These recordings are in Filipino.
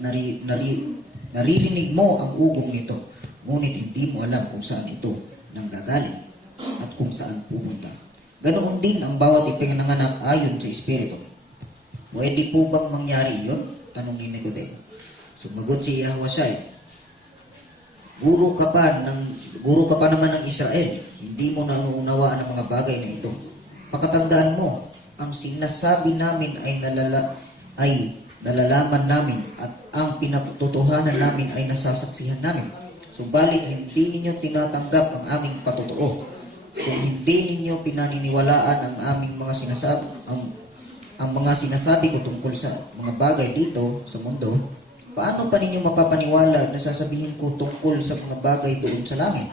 naririnig mo ang ugong nito, ngunit hindi mo alam kung saan ito nanggagaling at kung saan pupunta. Ganoon din ang bawat ipinanganak ayon sa Espiritu. Pwede po bang mangyari iyon? Tanong ni Nicodemo. Sumagot si Yahushua, Guro ka pa naman ng Israel, hindi mo naunawaan ang mga bagay na ito. Pakatandaan mo, ang sinasabi namin ay nalalaman namin at ang pinatutuhanan namin ay nasasaksihan namin. Subalit hindi ninyo tinatanggap ang aming patotoo. Kung hindi ninyo pinaniniwalaan ang aming mga sinasabi, ang mga sinasabi ko tungkol sa mga bagay dito sa mundo, paano pa ninyo mapapaniwala na sasabihin ko tungkol sa mga bagay doon sa langit?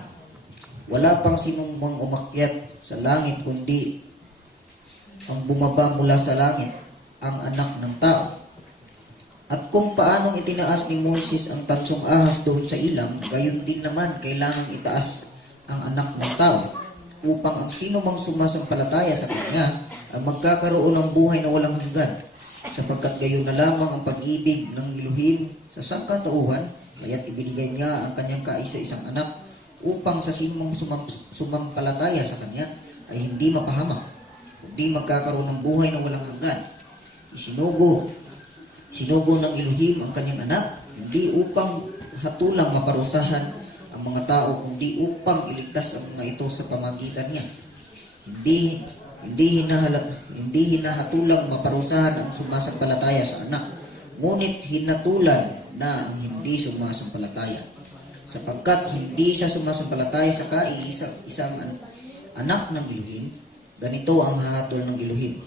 Wala pang sinong mang umakyat sa langit kundi ang bumaba mula sa langit, ang anak ng tao. At kung paanong itinaas ni Moses ang tansong ahas doon sa ilang, gayon din naman kailangang itaas ang anak ng tao, upang ang sino mang sumasampalataya sa kanya ay magkakaroon ng buhay na walang hanggan. Sapagkat gayon na lamang ang pag-ibig ng Elohim sa sangkatauhan, kaya't ibinigay niya ang kanyang kaisa-isang anak upang sa sinumang sumampalataya sa kanya ay hindi mapahamak, kundi magkakaroon ng buhay na walang hanggan. Sinugo ng Elohim ang kanyang anak, hindi upang hatulang maparusahan ang mga tao, kundi upang iligtas ang mga ito sa pamagitan niya. Hindi hinahatulang maparusahan ang sumasampalataya sa anak, ngunit hinatulan na ang hindi sumasampalataya. Sapagkat hindi siya sumasampalataya sa isang anak ng Elohim, ganito ang hahatol ng Elohim.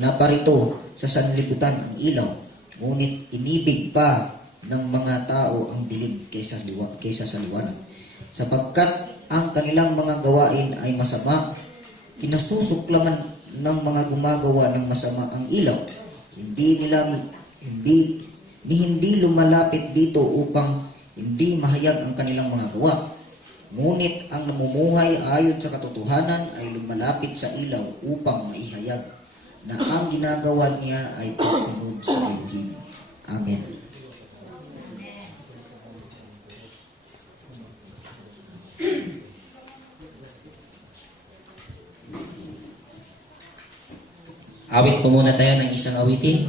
Naparito sa sanlibutan ang ilaw, ngunit inibig pa ng mga tao ang dilim kaysa sa liwanag. Sapagkat ang kanilang mga gawain ay masama, kinasusuklaman ng mga gumagawa ng masama ang ilaw. Hindi lumalapit dito upang hindi mahayag ang kanilang mga gawa. Ngunit ang namumuhay ayon sa katotohanan ay lumalapit sa ilaw upang maihayag na ang ginagawa niya ay pagsunod sa Elohim. Amen. Awit po muna tayo ng isang awitin.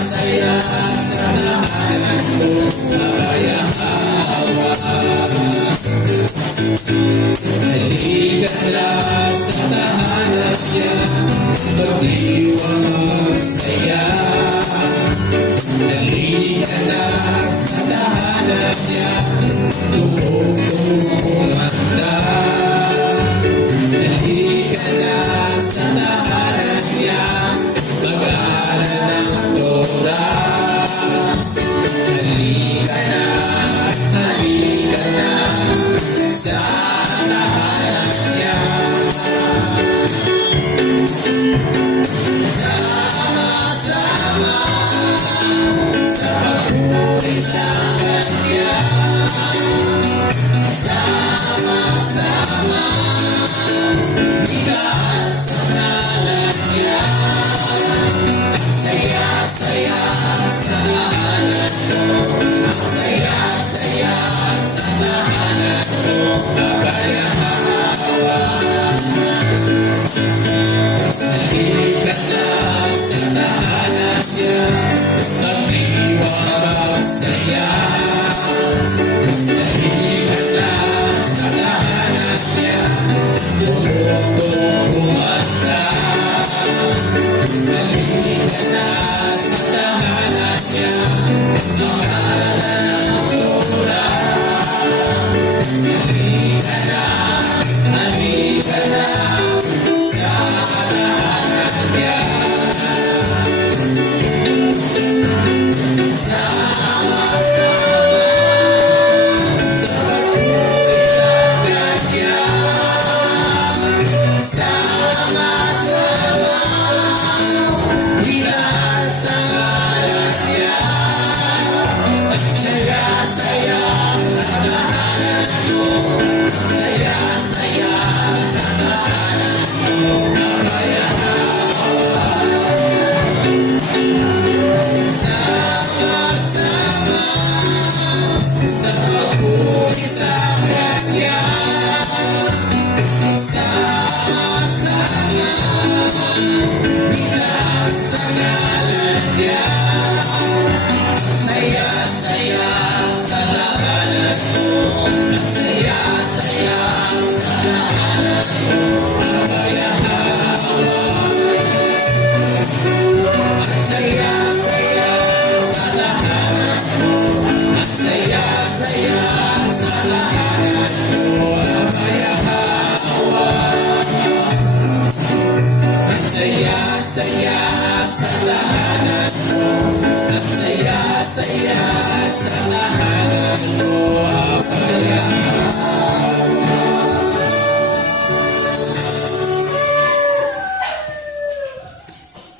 Saya sa tahanan ko, kabayahawa.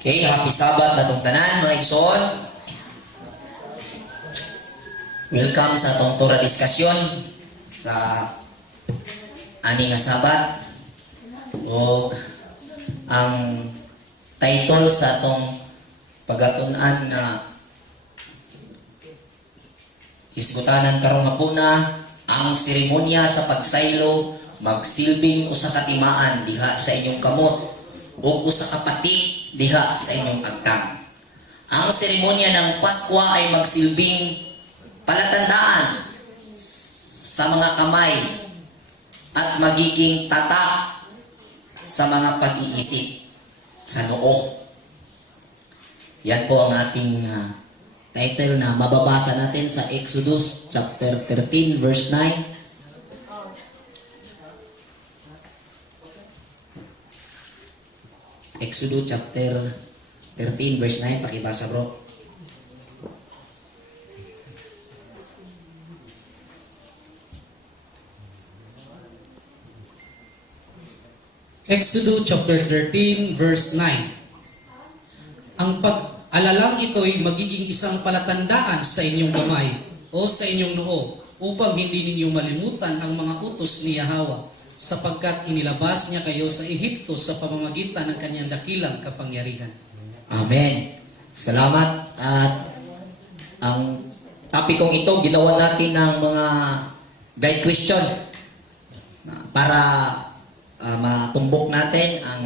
Okay, happy Sabbath na itong tanan, mga igsoon. Welcome sa itong Torah discussion sa ani nga Sabat. O ang title sa itong pagatunan na hisgutanan karong hapuna, ang seremonya sa pagsaylo magsilbing usa ka timaan diha sa inyong kamot o usa ka pati diha sa inyong agtang. Ang seremonya ng Pasko ay magsilbing palatandaan sa mga kamay at magiging tatak sa mga pag-iisip sa noo. Yan po ang ating title na mababasa natin sa Exodus chapter 13 verse 9. Exodus chapter 13 verse 9, pakibasa bro. Exodus chapter 13 verse 9. Ang pag-alalang ito'y magiging isang palatandaan sa inyong kamay o sa inyong noo upang hindi ninyo malimutan ang mga utos ni Yahweh sapagkat inilabas niya kayo sa Ehipto sa pamamagitan ng kanyang dakilang kapangyarihan. Amen. Salamat. At ang topikong ito, ginawa natin ng mga guide question para matumbok natin ang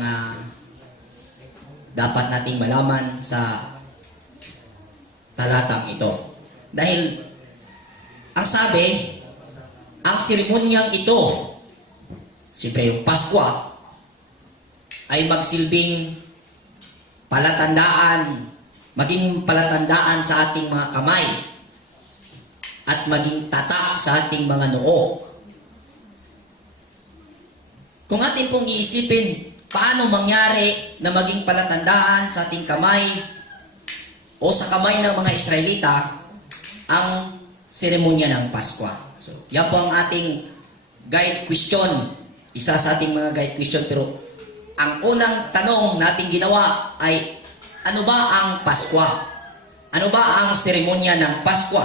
dapat nating malaman sa talatang ito. Dahil ang sabi, ang seremonyang ito, siyempre yung Pasko, ay magsilbing palatandaan, maging palatandaan sa ating mga kamay at maging tatak sa ating mga noo. Kung ating pong iisipin, paano mangyari na maging palatandaan sa ating kamay o sa kamay ng mga Israelita ang seremonya ng Pasko. So, yan po ang ating guide question. Isa sa ating mga guide question, pero ang unang tanong nating ginawa ay, ano ba ang Pasko? Ano ba ang seremonya ng Pasko?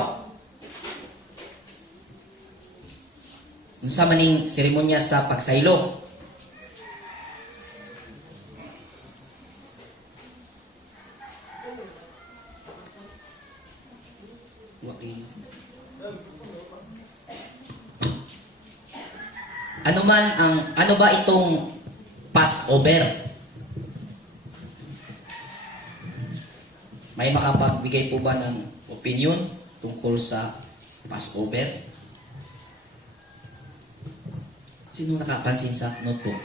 Unsa maning seremonya sa pagsaylo? Ano ba itong Passover? May makapagbigay po ba ng opinion tungkol sa Passover? Sino nakapansin sa notebook?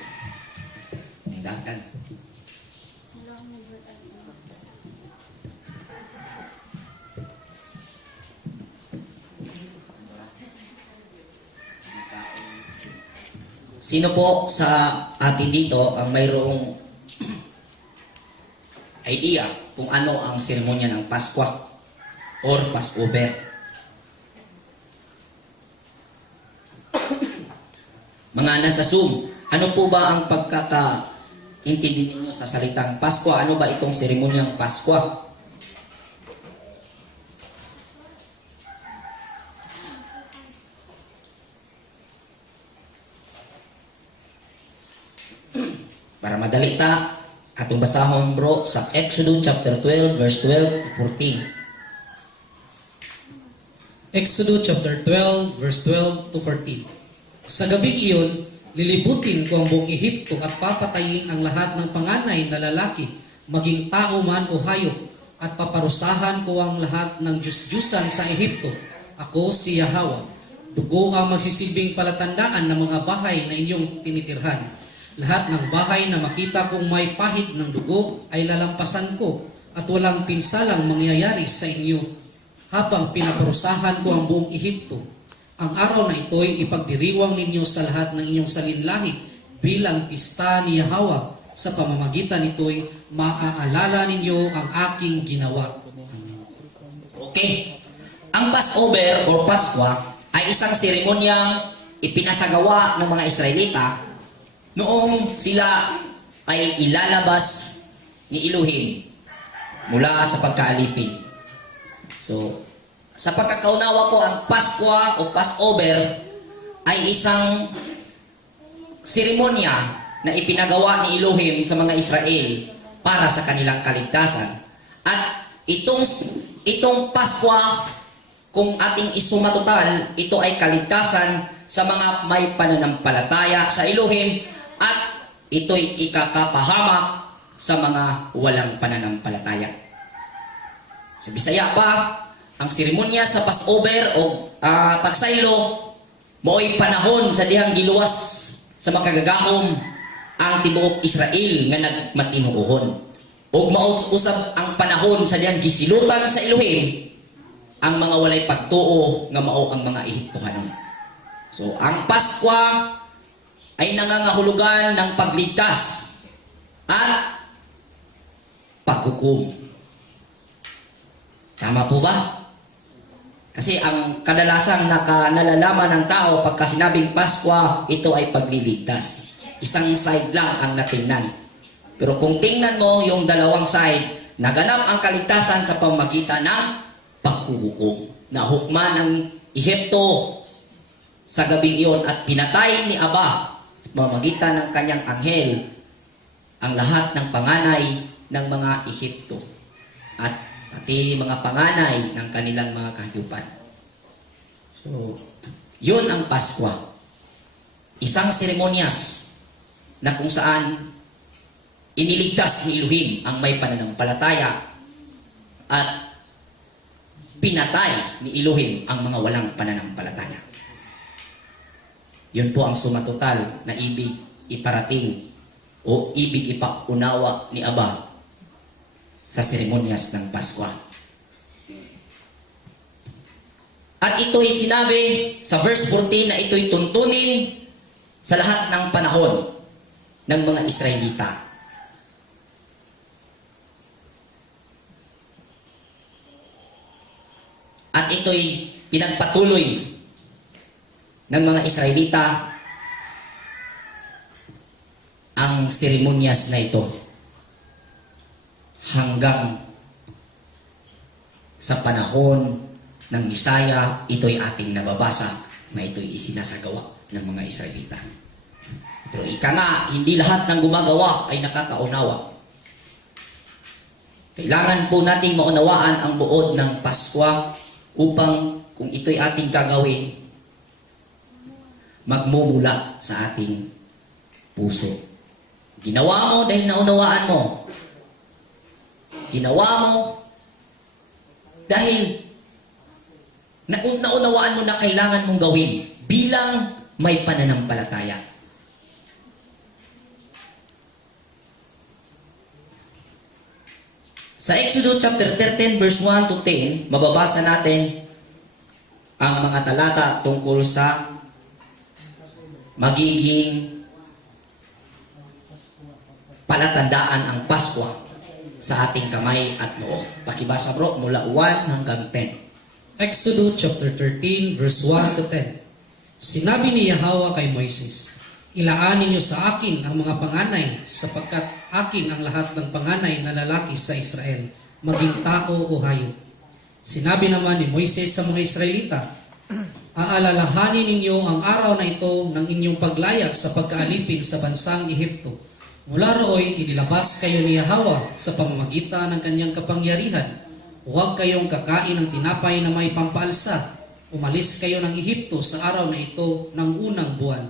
Nagdakan. Sino po sa atin dito ang mayroong idea kung ano ang seremonya ng Pasko or Passover? Mga nasa Zoom, ano po ba ang pagkakaintindi ninyo sa salitang Pasko? Ano ba itong seremonyang Pasko? Para madali ta, atong basahon bro sa Exodus chapter 12 verse 12 to 14. Exodus chapter 12 verse 12 to 14. Sa gabing iyon, Lilibutin ko ang buong Ehipto at papatayin ang lahat ng panganay na lalaki, maging tao man o hayop, at paparusahan ko ang lahat ng Diyos-Diyusan sa Ehipto. Ako si Yahweh. Dugo ang magsisilbing palatandaan ng mga bahay na inyong tinitirhan. Lahat ng bahay na makita kong may pahid ng dugo ay lalampasan ko, at walang pinsalang mangyayari sa inyo habang pinaparusahan ko ang buong Ehipto. Ang araw na ito'y ipagdiriwang ninyo sa lahat ng inyong salinlahi bilang pista ni Yahweh. Sa pamamagitan nito'y maaalala ninyo ang aking ginawa. Okay. Ang Passover or Paskwa ay isang seremonyang ipinasagawa ng mga Israelita noong sila ay ilalabas ni Elohim mula sa pagkaalipin. So, sa pagkakaunawa ko, ang Paskwa o Passover ay isang seremonya na ipinagawa ni Elohim sa mga Israel para sa kanilang kaligtasan. At itong Paskwa, kung ating isumatotal, ito ay kaligtasan sa mga may pananampalataya sa Elohim at ito'y ikakapahamak sa mga walang pananampalataya. Sa Bisaya pa, ang seremonya sa Passover o pagsaylo mooy panahon sa dihang giluwas sa makagagahom ang tibuok Israel nga nagmatinuohon. Og mausab ang panahon sa dihang gisilutan sa Elohim ang mga walay pagtuo nga mao ang mga Ehiptohanon. So ang Paskwa ay nangangahulugan ng pagligtas at paghukom. Tama po ba? Kasi ang kadalasang nalalaman ng tao pagka sinabing Paskwa, ito ay pagliligtas. Isang side lang ang natingnan. Pero kung tingnan mo yung dalawang side, naganap ang kaligtasan sa pamamagitan ng paghuhukom. Nahukman ang Ehipto sa gabing iyon at pinatay ni Aba sa pamamagitan ng kanyang anghel ang lahat ng panganay ng mga Ehipto at pati mga panganay ng kanilang mga kahayupan. So, yun ang Paskwa. Isang seremonyas na kung saan iniligtas ni Elohim ang may pananampalataya at pinatay ni Elohim ang mga walang pananampalataya. Yun po ang sumatotal na ibig iparating o ibig ipaunawa ni Aba sa seremonyas ng Paskwa. At ito'y sinabi sa verse 14 na ito'y tuntunin sa lahat ng panahon ng mga Israelita. At ito'y pinagpatuloy ng mga Israelita ang seremonyas na ito hanggang sa panahon ng Misaya. Ito'y ating nababasa na ito'y isinasagawa ng mga Israelita. Pero ika nga, hindi lahat ng gumagawa ay nakakaunawa. Kailangan po nating maunawaan ang buod ng Paskwa upang kung ito'y ating gagawin, magmumula sa ating puso. Ginawa mo dahil naunawaan mo. Ginawa mo dahil naunawaan mo na kailangan mong gawin bilang may pananampalataya. Sa Exodus chapter 13 verse 1 to 10, mababasa natin ang mga talata tungkol sa magiging palatandaan ang Paskwa sa ating kamay at noo. Pakibasa bro, mula 1 hanggang 10. Exodus chapter 13 verse 1 to 10. Sinabi ni Yahweh kay Moises, "Ilaan ninyo sa akin ang mga panganay, sapagkat akin ang lahat ng panganay na lalaki sa Israel, maging tao o hayop." Sinabi naman ni Moises sa mga Israelita, "Aalalahanin ninyo ang araw na ito ng inyong paglayag sa pagkaalipin sa bansang Ehipto. Mula rooy, inilabas kayo ni Yahweh sa pamamagitan ng kanyang kapangyarihan. Huwag kayong kakain ng tinapay na may pampaalsa. Umalis kayo ng Ehipto sa araw na ito ng unang buwan.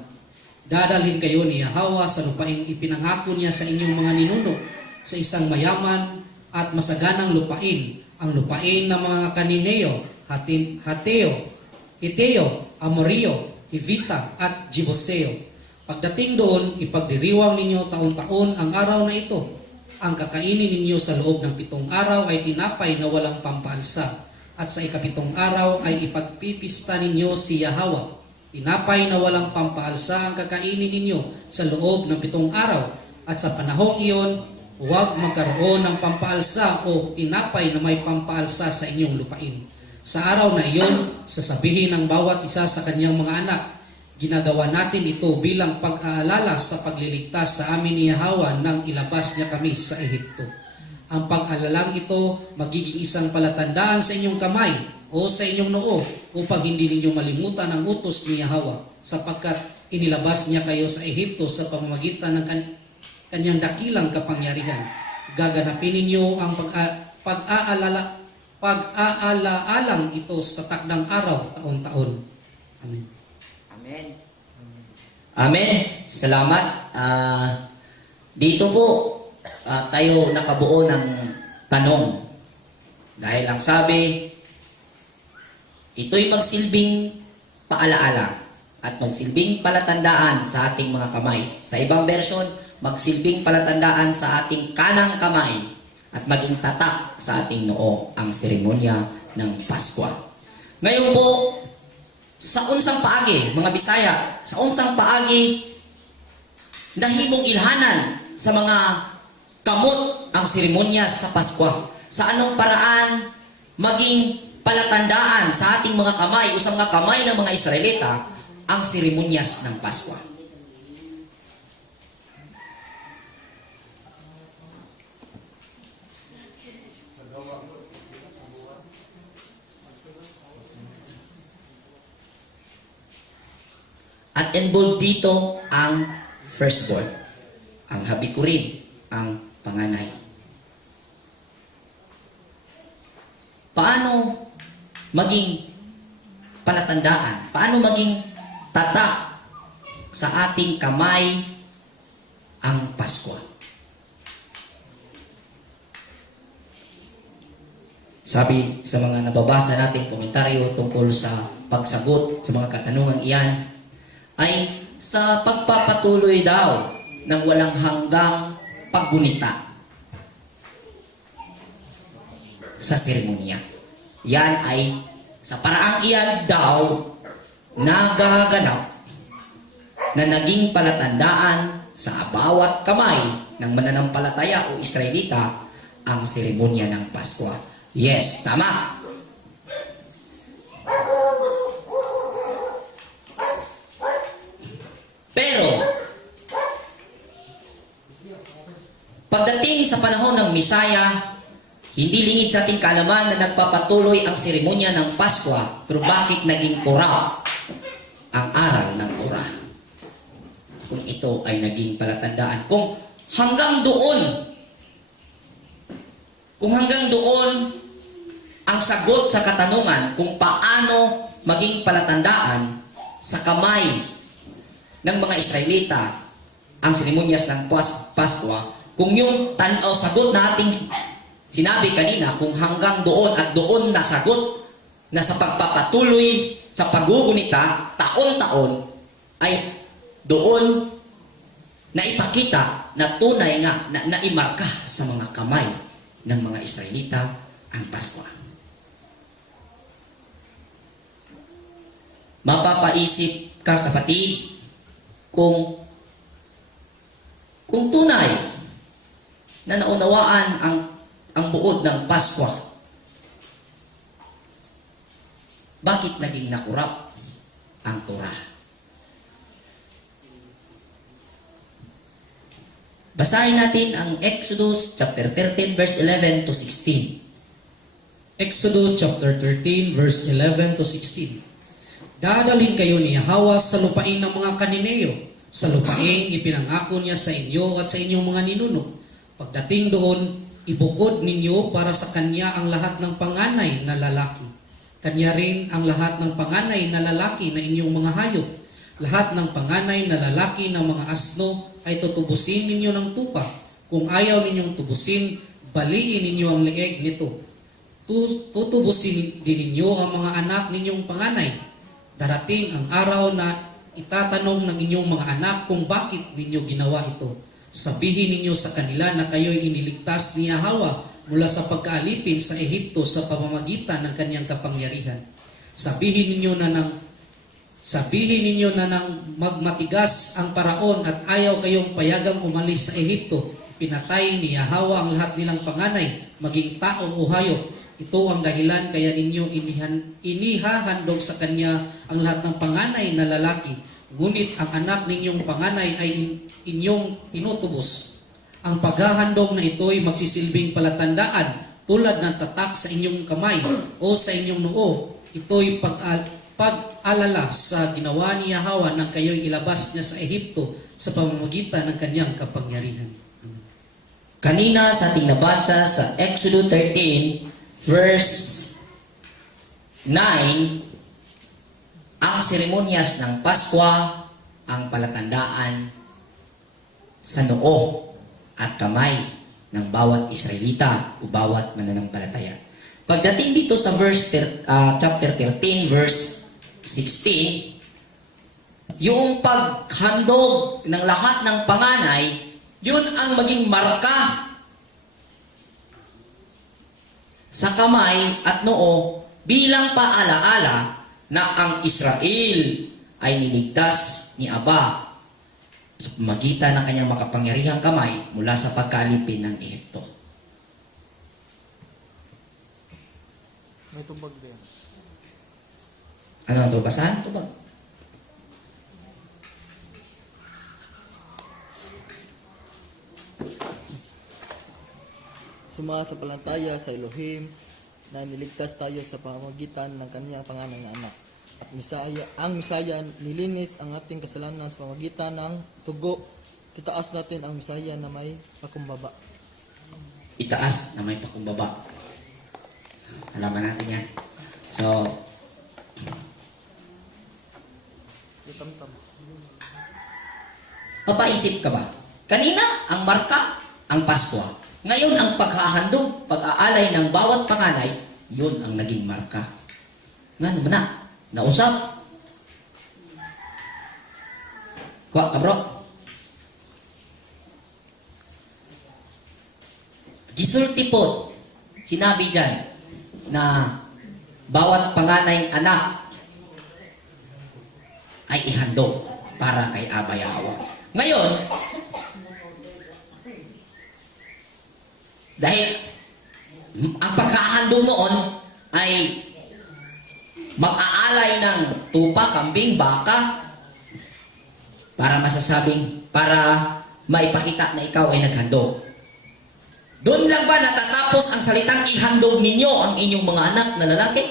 Dadalhin kayo ni Yahweh sa lupaing ipinangako niya sa inyong mga ninuno, sa isang mayaman at masaganang lupain, ang lupain ng mga Kanineo, Hateo, Hiteo, Amorio, Hivita at Jebuseo. Pagdating doon, ipagdiriwang ninyo taon-taon ang araw na ito. Ang kakainin ninyo sa loob ng 7 araw ay tinapay na walang pampaalsa, at sa ika-7 araw ay ipagpipista ninyo si Yahweh. Tinapay na walang pampaalsa ang kakainin ninyo sa loob ng 7 araw, at sa panahong iyon, huwag magkaroon ng pampaalsa o tinapay na may pampaalsa sa inyong lupain. Sa araw na iyon, sasabihin ng bawat isa sa kanyang mga anak, ginagawa natin ito bilang pag-aalala sa pagliligtas sa amin ni Yahweh nang ilabas niya kami sa Ehipto. Ang pag-aalalang ito magiging isang palatandaan sa inyong kamay o sa inyong noo upang hindi ninyo malimutan ang utos ni Yahweh, sapagkat inilabas niya kayo sa Ehipto sa pamamagitan ng kanyang dakilang kapangyarihan. Gaganapin ninyo ang pag-aalaalang ito sa takdang araw taon-taon. Amen. Amen. Amen. Salamat. Dito po tayo nakabuo ng tanong. Dahil ang sabi, ito'y magsilbing paalaala at magsilbing palatandaan sa ating mga kamay. Sa ibang version, magsilbing palatandaan sa ating kanang kamay at maging tatak sa ating noo ang seremonya ng Paskwa. Ngayon po, sa unsang paagi, mga Bisaya, sa unsang paagi, nahimong ilhanan sa mga kamot ang seremonya sa Paskwa. Sa anong paraan maging palatandaan sa ating mga kamay o sa mga kamay ng mga Israelita ang seremonyas ng Paskwa. At involved dito ang firstborn, ang habikurin, ang panganay. Paano maging palatandaan? Paano maging tatak sa ating kamay ang Paskwa? Sabi sa mga nababasa natin komentaryo tungkol sa pagsagot sa mga katanungang iyan, ay sa pagpapatuloy daw ng walang hanggang paggunita sa seremonya. Yan ay sa paraang iyan daw nagaganap na naging palatandaan sa bawat kamay ng mananampalataya o Israelita ang seremonya ng Paskwa. Yes, tama. Pero, pagdating sa panahon ng Misaya, hindi lingid sa ating kaalaman na nagpapatuloy ang seremonya ng Paskwa, pero bakit naging corrupt ang aral ng Torah? Kung ito ay naging palatandaan. Kung hanggang doon ang sagot sa katanungan kung paano maging palatandaan sa kamay ng mga Israelita ang seremonyas ng Paskwa, kung yung sagot nating sinabi kanina, kung hanggang doon at doon na sagot na sa pagpapatuloy sa paggugunita taon-taon, ay doon na ipakita na tunay nga na naimarka sa mga kamay ng mga Israelita ang Paskwa. Mapapaisip ka, kapatid, kung tunay na naunawaan ang buod ng Paskwa, bakit naging nakurap ang Torah? Basahin natin ang Exodus chapter 13 verse 11 to 16. Exodus chapter 13 verse 11 to 16. Dadalhin kayo ni Yahweh sa lupain ng mga Kanineo, sa lupain ipinangako niya sa inyo at sa inyong mga ninuno. Pagdating doon, ibukod ninyo para sa kanya ang lahat ng panganay na lalaki. Kanya rin ang lahat ng panganay na lalaki na inyong mga hayop. Lahat ng panganay na lalaki ng mga asno ay tutubusin ninyo ng tupa. Kung ayaw ninyong tubusin, baliin ninyo ang leeg nito. Tutubusin din ninyo ang mga anak ninyong panganay. Darating ang araw na itatanong ng inyong mga anak kung bakit ninyo ginawa ito. Sabihin ninyo sa kanila na kayo'y iniligtas ni Yahweh mula sa pagkaalipin sa Ehipto sa pamamagitan ng kanyang kapangyarihan. Sabihin ninyo na nang magmatigas ang paraon at ayaw kayong payagang umalis sa Ehipto, pinatay ni Yahweh ang lahat nilang panganay, maging tao o hayop. Ito ang dahilan kaya ninyo inihahandog sa kanya ang lahat ng panganay na lalaki. Ngunit ang anak ninyong panganay ay inyong tinutubos. Ang paghahandog na ito'y magsisilbing palatandaan tulad ng tatak sa inyong kamay o sa inyong noo. Ito'y pag-alala sa ginawa ni Yahweh nang kayo'y ilabas niya sa Ehipto sa pamamagitan ng kanyang kapangyarihan. Kanina sa ating nabasa sa Exodus 13 verse 9, ang seremonyas ng Pasko ang palatandaan sa noo at kamay ng bawat Israelita o bawat mananampalataya. Pagdating dito sa chapter 13 verse 16, yung paghandog ng lahat ng panganay, yun ang maging marka sa kamay at noo bilang paalaala na ang Israel ay niligtas ni Aba sa pamagitan ng kanyang makapangyarihang kamay mula sa pagkaalipin ng Ehipto. May tubag din. Ano ang basahan? Tubag. Sumasampalataya sa Elohim na niligtas tayo sa pamamagitan ng kanyang panganay na anak. At ang Misaya nilinis ang ating kasalanan sa pamamagitan ng tugo. Titaas natin ang Misaya na may pakumbaba. Itaas na may pakumbaba. Alaman natin yan. So, Itamtam. mapaisip ka ba? Kanina, ang marka, ang Pasko. Ngayon, ang paghahandog, pag-aalay ng bawat panganay, yun ang naging marka. Nga naman na, nausap. Kuha ka bro. Gisulti po, sinabi dyan, na bawat panganay anak ay ihandog para kay Aba Yahweh. Ngayon, dahil ang pagkahandog noon ay mag-aalay ng tupa, kambing, baka para maipakita na ikaw ay naghandog. Doon lang ba natatapos ang salitang ihandog ninyo ang inyong mga anak na lalaki?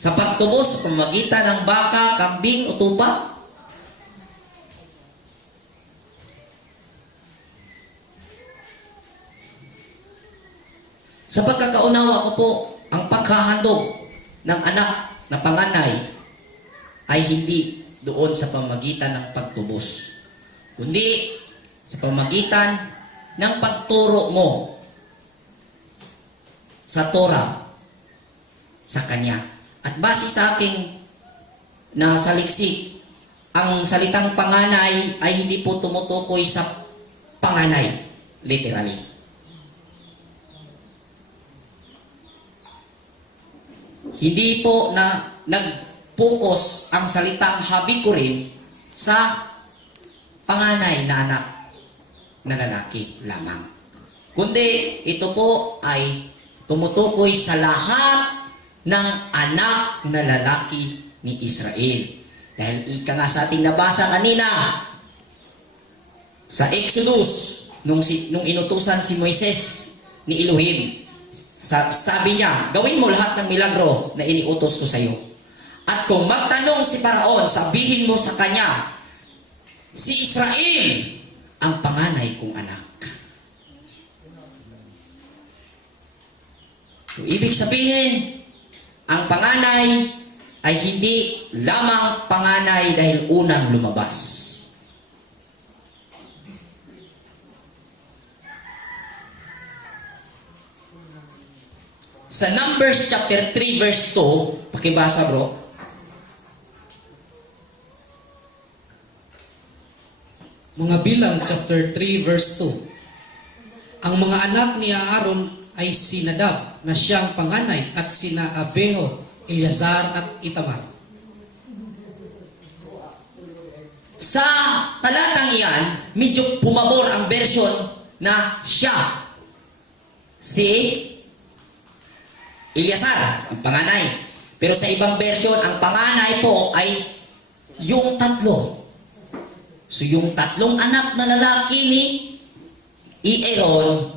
Sa pagtubos sa pamamagitan ng baka, kambing o tupa? Sa pagkakaunawa ko po, ang paghahandog ng anak na panganay ay hindi doon sa pamamagitan ng pagtubos, kundi sa pamamagitan ng pagturo mo sa Torah sa kanya. At base sa aking nasaliksik, ang salitang panganay ay hindi po tumutukoy sa panganay, literally. Hindi po na nag-focus ang salitang habikurin sa panganay na anak na lalaki lamang. Kundi ito po ay tumutukoy sa lahat ng anak na lalaki ni Israel. Dahil ika nga sa ating nabasa kanina sa Exodus, nung inutusan si Moises ni Elohim, sabi niya, gawin mo lahat ng milagro na iniutos ko sa iyo. At kung magtanong si Paraon, sabihin mo sa kanya, si Israel ang panganay kong anak. So, ibig sabihin, ang panganay ay hindi lamang panganay dahil unang lumabas. Sa Numbers chapter 3 verse 2, pakibasa bro. Mga Bilang chapter 3 verse 2. Ang mga anak ni Aaron ay si Nadab na siyang panganay at sina Abeho, Eleazar at Itamar. Sa talatang iyan, medyo pumabor ang version na siya. Si Eleazar, ang panganay. Pero sa ibang version, ang panganay po ay yung tatlo. So yung tatlong anak na lalaki ni Aaron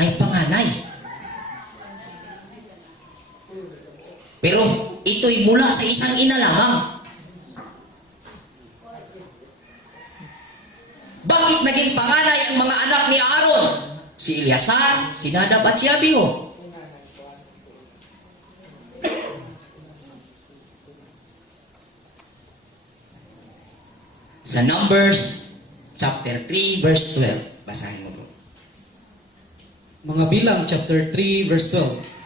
ay panganay. Pero ito'y mula sa isang ina lamang. Bakit naging panganay ang mga anak ni Aaron? Si Eleazar, si Nadab at si Abihu. Sa Numbers chapter 3 verse 12. Basahin mo po. Mga Bilang chapter 3 verse 12.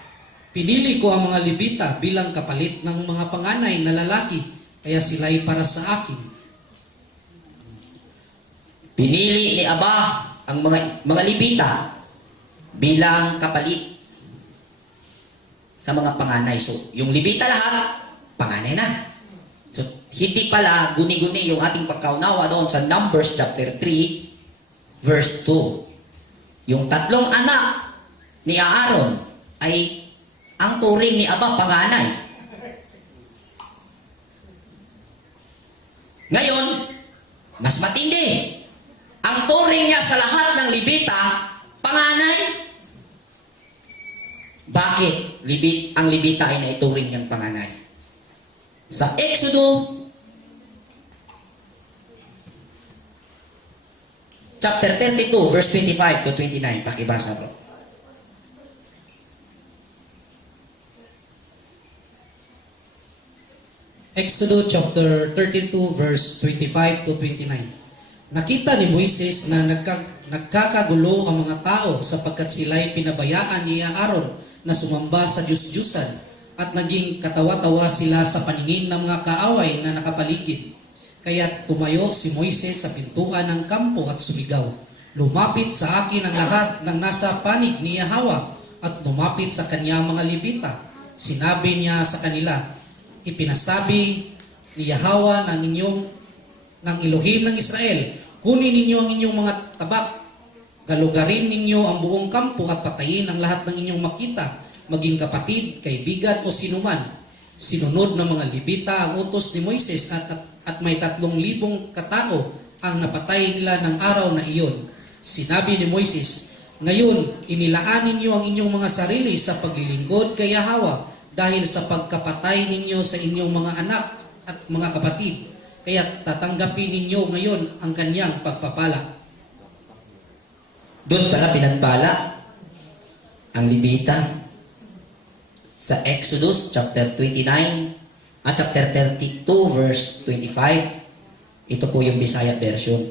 Pinili ko ang mga Levita bilang kapalit ng mga panganay na lalaki, kaya sila'y para sa akin. Pinili ni Aba ang mga Levita bilang kapalit sa mga panganay. So, yung Levita lahat, panganay na. So, hindi pala guni-guni yung ating pagkaunawa doon sa Numbers chapter 3 verse 2. Yung tatlong anak ni Aaron ay ang turing ni Aba panganay. Ngayon, mas matindi. Ang turing niya sa lahat ng Levita, panganay. Bakit ang Levita ay naituring niyang panganay? Sa Exodo chapter 32 verse 25 to 29, pakibasa po. Exodus chapter 32 verse 25 to 29. Nakita ni Moises na nagkakagulo ang mga tao sapagkat sila'y pinabayaan ni Aaron na sumamba sa Diyos-Diyusan at naging katawa-tawa sila sa paningin ng mga kaaway na nakapaligid. Kaya tumayo si Moises sa pintuan ng kampo at sumigaw, "Lumapit sa akin ang lahat ng nasa panig ni Yahweh," at lumapit sa kanya mga Levita. Sinabi niya sa kanila, "Ipinasabi ni Yahweh ng Elohim ng Israel, kunin ninyo ang inyong mga tabak, galugarin ninyo ang buong kampo at patayin ang lahat ng inyong makita, maging kapatid, kaibigan o sinuman." Sinunod ng mga Levita ang utos ni Moises at may 3,000 katao ang napatay nila ng araw na iyon. Sinabi ni Moises, "Ngayon, inilaan ninyo ang inyong mga sarili sa paglilingkod kay Yahweh dahil sa pagkapatay ninyo sa inyong mga anak at mga kapatid. Kaya tatanggapin ninyo ngayon ang kanyang pagpapala." Doon pala pinagpala ang Levita. Sa Exodus chapter 29 at chapter 32 verse 25, ito po yung Bisaya version.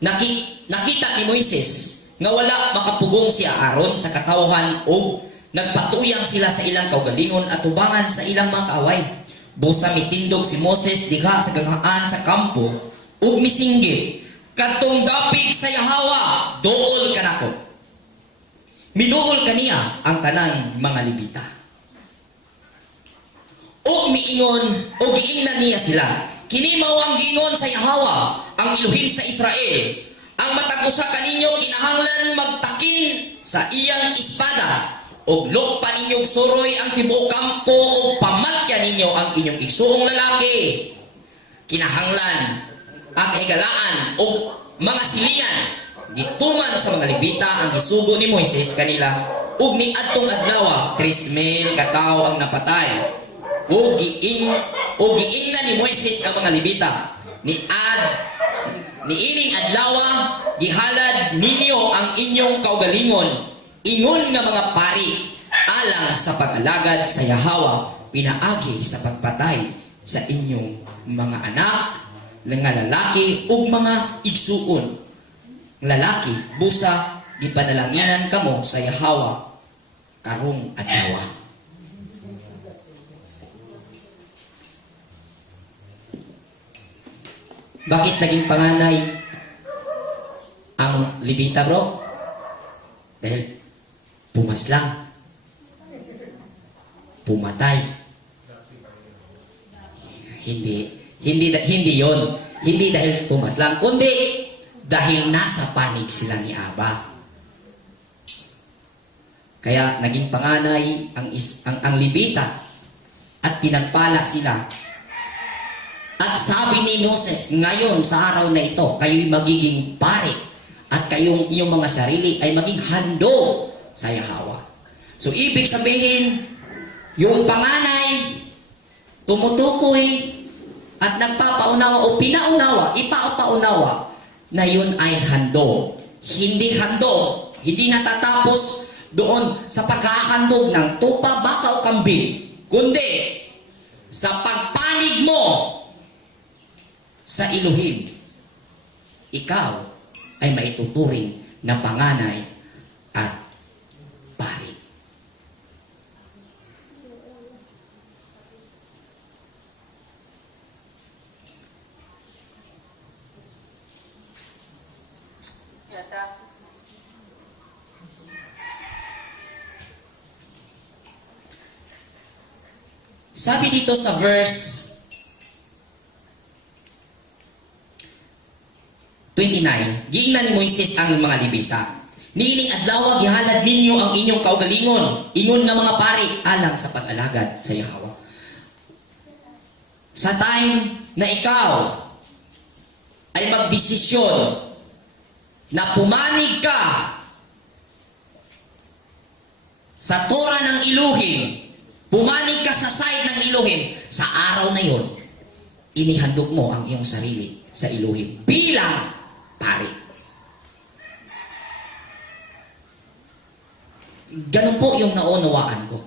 Nakita ni Moises nga wala makapugong si Aaron sa katawhan o nagpatuyang sila sa ilang kaugalingon at tubangan sa ilang mga kaaway. Busa mitindog si Moses diha sa ganghaan sa kampo ug misinggit, "Kadtong dapig sa Yahweh, dool kanako." Miduol kaniya ang tanan mga Levita. O miingon, o giingnan niya sila, "Kini mao ang giingon sa Yahweh, ang Elohim sa Israel. Ang matag usa kaninyo kinahanglan magtakin sa iyang espada, og lokpan ninyong suroy ang tibuok kampo, og pamatyan ninyo ang inyong igsuong lalaki. Kinahanglan ang kahigalaan og mga silingan. Gituman sa mga Levita ang gisugo ni Moises kanila, ug ni adtong adlaw 3,000 katao ang napatay. Ug giingnan ni Moises ang mga Levita, niining adlaw gihalad ninyo ang inyong kaugalingon, ingon nga mga pari, alang sa pag-alagad sa Yahawa, pinaagi sa pagpatay sa inyong mga anak, nga lalaki ug mga igsuon. Lalaki, busa, gipanalanginan kamo sa Yahawa karong adlaw. Bakit naging panganay ang Levita, bro? Dahil pumaslang, pumatay. Hindi yon. Hindi dahil pumaslang, kundi dahil nasa panig sila ni Aba. Kaya naging panganay ang Levita at pinagpala sila. At sabi ni Moses, ngayon sa araw na ito, kayo'y magiging pare at kayong iyong mga sarili ay maging handog sa Yahawa. So ibig sabihin, yung panganay tumutukoy at nagpapaunawa o pinaunawa, ipapaunawa na yun ay handog. Hindi handog, hindi natatapos doon sa paghahandog ng tupa, baka o kambing, kundi sa pagpanig mo sa Elohim, ikaw ay maituturing na panganay at pari. Sabi dito sa verse 29, giingnan ni Moises ang mga Levita. Niining adlaw gihalad ninyo ang inyong kaugalingon, ingon nga mga pari alang sa pag-alagad sa Yahawa. Sa time na ikaw ay magdesisyon na pumanig ka sa Torah ng Elohim, pumanig ka sa side ng Elohim, sa araw na yon, inihandog mo ang iyong sarili sa Elohim bilang pari. Ganun po yung naunawaan ko.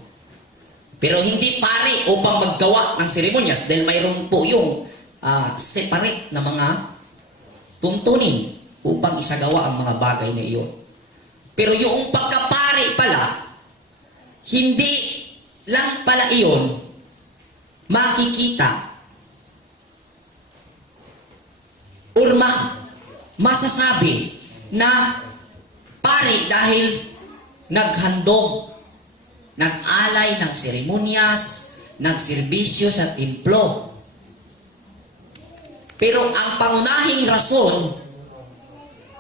Pero hindi pari upang maggawa ng seremonyas dahil mayroon po yung separate na mga tuntunin upang isagawa ang mga bagay na iyon. Pero yung pagkapari pala, hindi lang pala iyon makikita or masasabi na pare dahil naghandog, nag-alay ng seremonyas, nagserbisyo sa templo. Pero ang pangunahing rason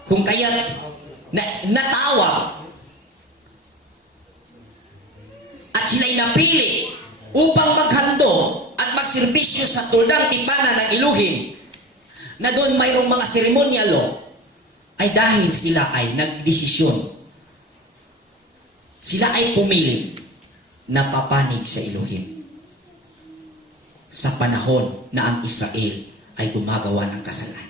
kung kaya natawag at sila'y napili upang maghandog at magserbisyo sa tuldang tipanan ng Elohim, na doon mayroong mga seremonyalo, ay dahil sila ay nagdesisyon. Sila ay pumili na papanig sa Elohim sa panahon na ang Israel ay gumagawa ng kasalanan.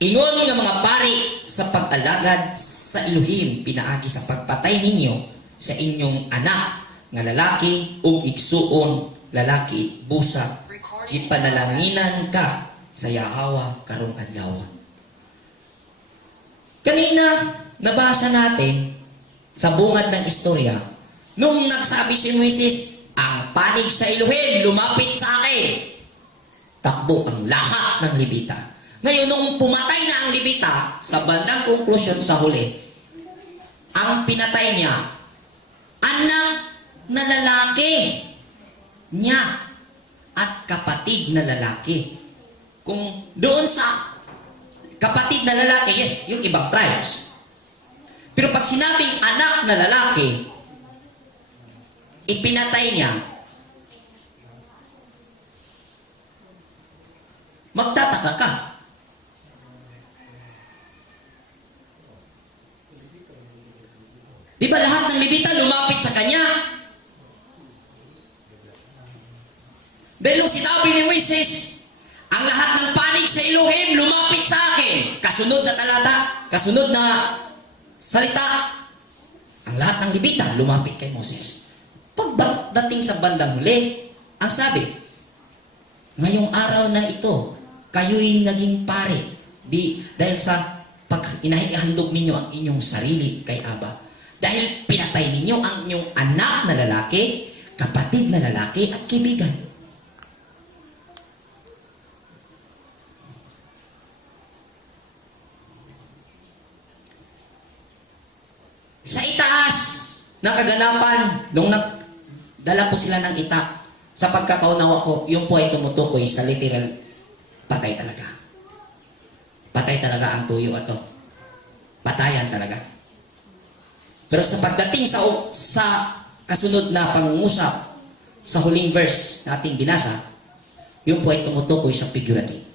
Ingon ng mga pari sa pag-alagad sa Elohim, pinaagi sa pagpatay ninyo sa inyong anak nga lalaki ug igsuon lalaki busa, ipanalanginan ka sa Yahawa karong adlaw. Kanina nabasa natin sa bungad ng istorya nung nagsabi si Moises, ang panig sa Elohim lumapit sa akin. Takbo ang lahat ng Levita. Ngayon, nung pumatay na ang Levita, sa bandang konklusyon sa huli, ang pinatay niya, anak na lalaki niya at kapatid na lalaki. Kung doon sa kapatid na lalaki, yes, yung ibang tribes. Pero pag sinabing anak na lalaki, ipinatay niya, magtataka ka. Di ba lahat ng Levita lumapit sa kanya? Dahil nung sinabi ni Moises, kasunod na salita, ang lahat ng Levita lumapit kay Moses. Pagdating sa bandang huli, ang sabi, ngayong araw na ito, kayo'y naging pare. Dahil sa pag inahandog ninyo ang inyong sarili kay Aba. Dahil pinatay ninyo ang inyong anak na lalaki, kapatid na lalaki at kaibigan. Sa itaas na kaganapan, nung nagdala po sila ng itak, sa pagkakaunawa ko, yung po ay tumutukoy sa literal, patay talaga. Patay talaga ang tuyo ato. Patayan talaga. Pero sa pagdating sa kasunod na pangungusap, sa huling verse na ating binasa, yung po ay tumutukoy sa figurative.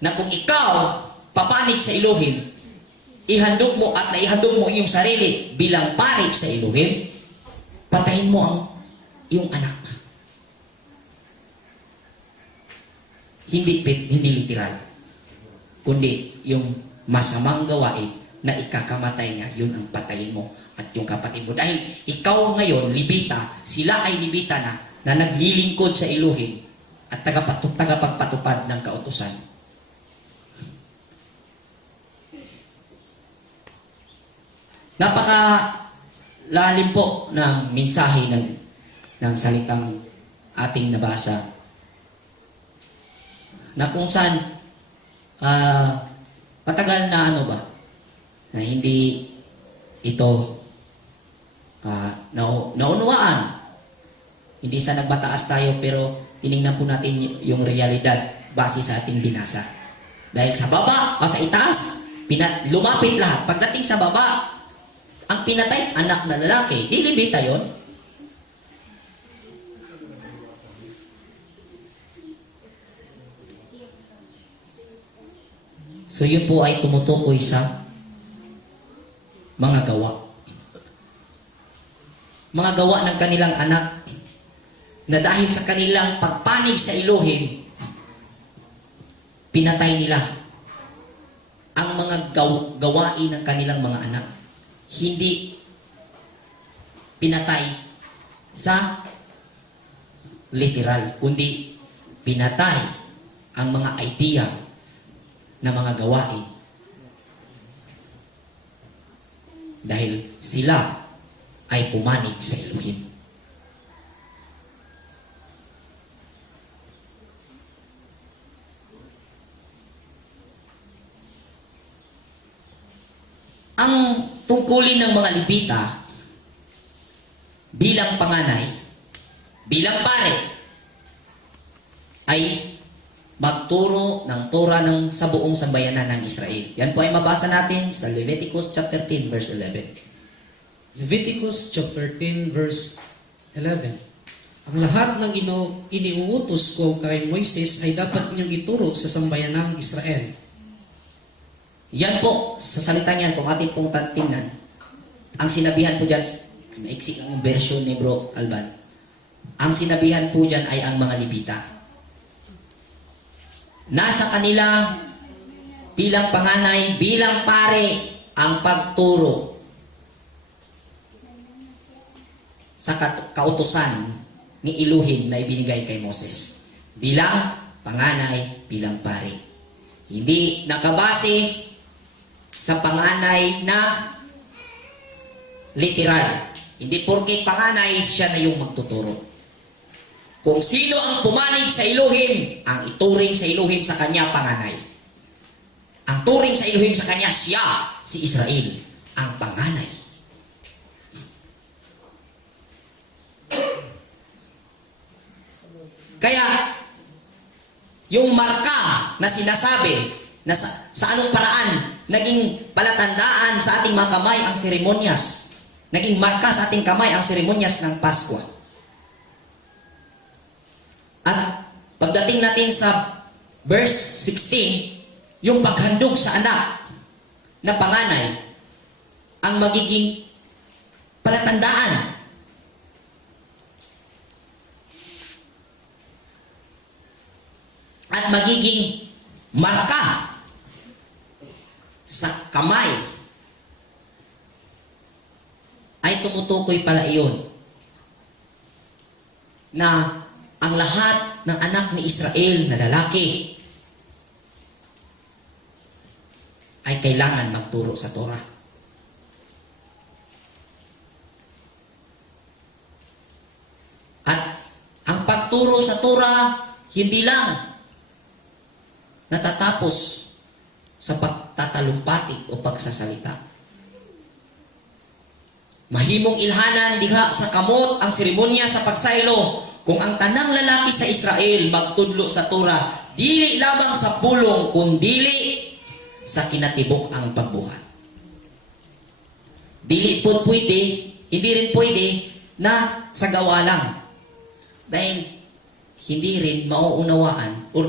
Na kung ikaw, papanig sa Elohim, ihandog mo at naihandog mo iyong sarili bilang parig sa Elohim, patayin mo ang iyong anak. Hindi literal, kundi yung masamang gawain na ikakamatay niya, yun ang patayin mo at yung kapatid mo. Dahil ikaw ngayon, Levita, sila ay Levita na naglilingkod sa Elohim at tagapagpatupad ng kautusan. Napaka lalim po ng mensahe ng salitang ating nabasa, na kung saan patagal na na hindi ito naunawaan. Hindi sa nagbataas tayo, pero tinignan po natin yung realidad base sa ating binasa. Dahil sa baba o sa itaas, lumapit lahat. Pagdating sa baba, ang pinatay, anak na lalaki, di Levita yun. So yun po ay tumutukoy sa mga gawa. Mga gawa ng kanilang anak na dahil sa kanilang pagpanig sa Elohim, pinatay nila ang mga gawain ng kanilang mga anak. Hindi pinatay sa literal, kundi pinatay ang mga idea na mga gawain. Dahil sila ay pumanig sa Elohim. Ang tungkulin ng mga Levita bilang panganay, bilang pare, ay magturo ng Torah sa buong sambayanan ng Israel. Yan po ay mabasa natin sa Leviticus chapter 10 verse 11. Leviticus chapter 10 verse 11. Ang lahat ng iniuutos ko kay Moises ay dapat ninyong ituro sa sambayanang Israel. Yan po, sa salita niyan, kung ating pong tingnan, ang sinabihan po dyan, maiksi ang version ni Bro Alban, ang sinabihan po dyan ay ang mga Levita. Nasa kanila bilang panganay, bilang pare, ang pagturo sa kautusan ni Elohim na ibinigay kay Moses. Bilang panganay, bilang pare. Hindi nakabase sa panganay na literal. Hindi porke panganay, siya na yung magtuturo. Kung sino ang pumanig sa Elohim, ang ituring sa Elohim sa kanya panganay. Ang turing sa Elohim sa kanya, siya, si Israel, ang panganay. Kaya, yung marka na sinasabi, na sa anong paraan, naging palatandaan sa ating mga kamay ang seremonyas. Naging marka sa ating kamay ang seremonyas ng Pasko. At pagdating natin sa verse 16, yung paghandog sa anak na panganay, ang magiging palatandaan. At magiging marka sa kamay ay tumutukoy pala iyon na ang lahat ng anak ni Israel na lalaki ay kailangan magturo sa Torah. At ang pagturo sa Torah hindi lang natatapos sa pagtatalumpati o pagsasalita. Mahimong ilhanan diha sa kamot ang seremonya sa pagsaylo kung ang tanang lalaki sa Israel magtudlo sa Torah, dili lamang sa pulong kundili sa kinatibok ang pagbuhat. Dili po pwede, hindi rin pwede na sa gawa lang. Dahil hindi rin mauunawaan o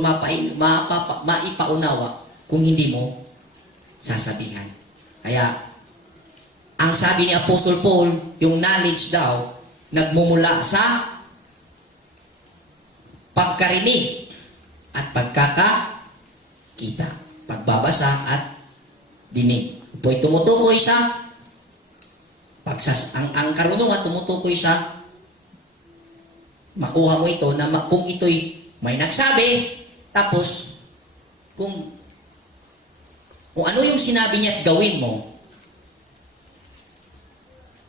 maipaunawa kung hindi mo sasabihan. Kaya ang sabi ni Apostle Paul, yung knowledge daw, nagmumula sa pagkarinig at pagkakakita, pagbabasa at dinig. Ito ay tumutukoy sa ang karunungan tumutukoy sa makuha mo ito na kung ito'y may nagsabi, tapos kung ano yung sinabi niya at gawin mo,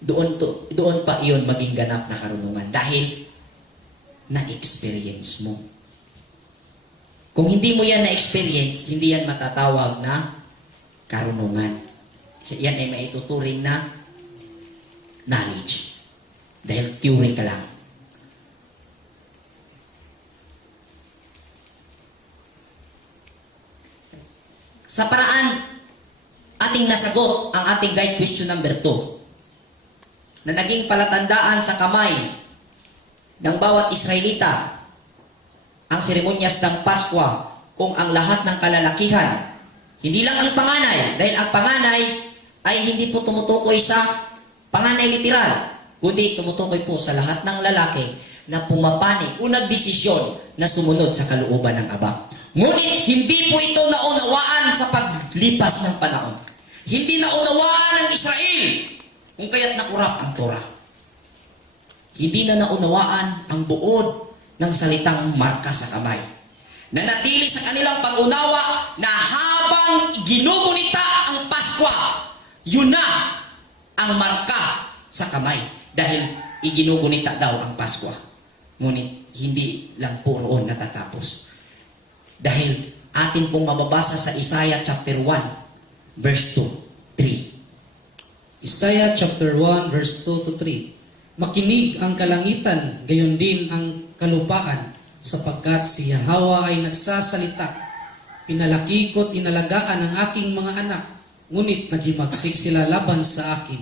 doon pa iyon maging ganap na karunungan dahil na-experience mo. Kung hindi mo yan na-experience, hindi yan matatawag na karunungan. Yan ay maituturing na knowledge. Dahil theory ka lang. Sa paraan, ating nasagot ang ating guide question number 2 na naging palatandaan sa kamay ng bawat Israelita ang seremonyas ng Pasko kung ang lahat ng kalalakihan, hindi lang ang panganay, dahil ang panganay ay hindi po tumutukoy sa panganay literal, kundi tumutukoy po sa lahat ng lalaki na pumapani o nagdesisyon na sumunod sa kalooban ng Aba. Ngunit hindi po ito naunawaan sa paglipas ng panahon. Hindi naunawaan ng Israel kung kaya't nakurap ang Torah. Hindi na naunawaan ang buod ng salitang marka sa kamay. Nanatili sa kanilang pag-unawa na habang ginugunita ang Pasko, yun na ang marka sa kamay. Dahil iginugunita daw ang Pasko. Ngunit hindi lang po roon natatapos. Dahil atin pong mababasa sa Isaiah chapter 1, verse 2, 3. Isaiah chapter 1 verse 2 to 3. Makinig ang kalangitan, gayon din ang kalupaan, sapagkat si Yahweh ay nagsasalita. Pinalaki ko't inalagaan ang aking mga anak, ngunit naghimagsik sila laban sa akin.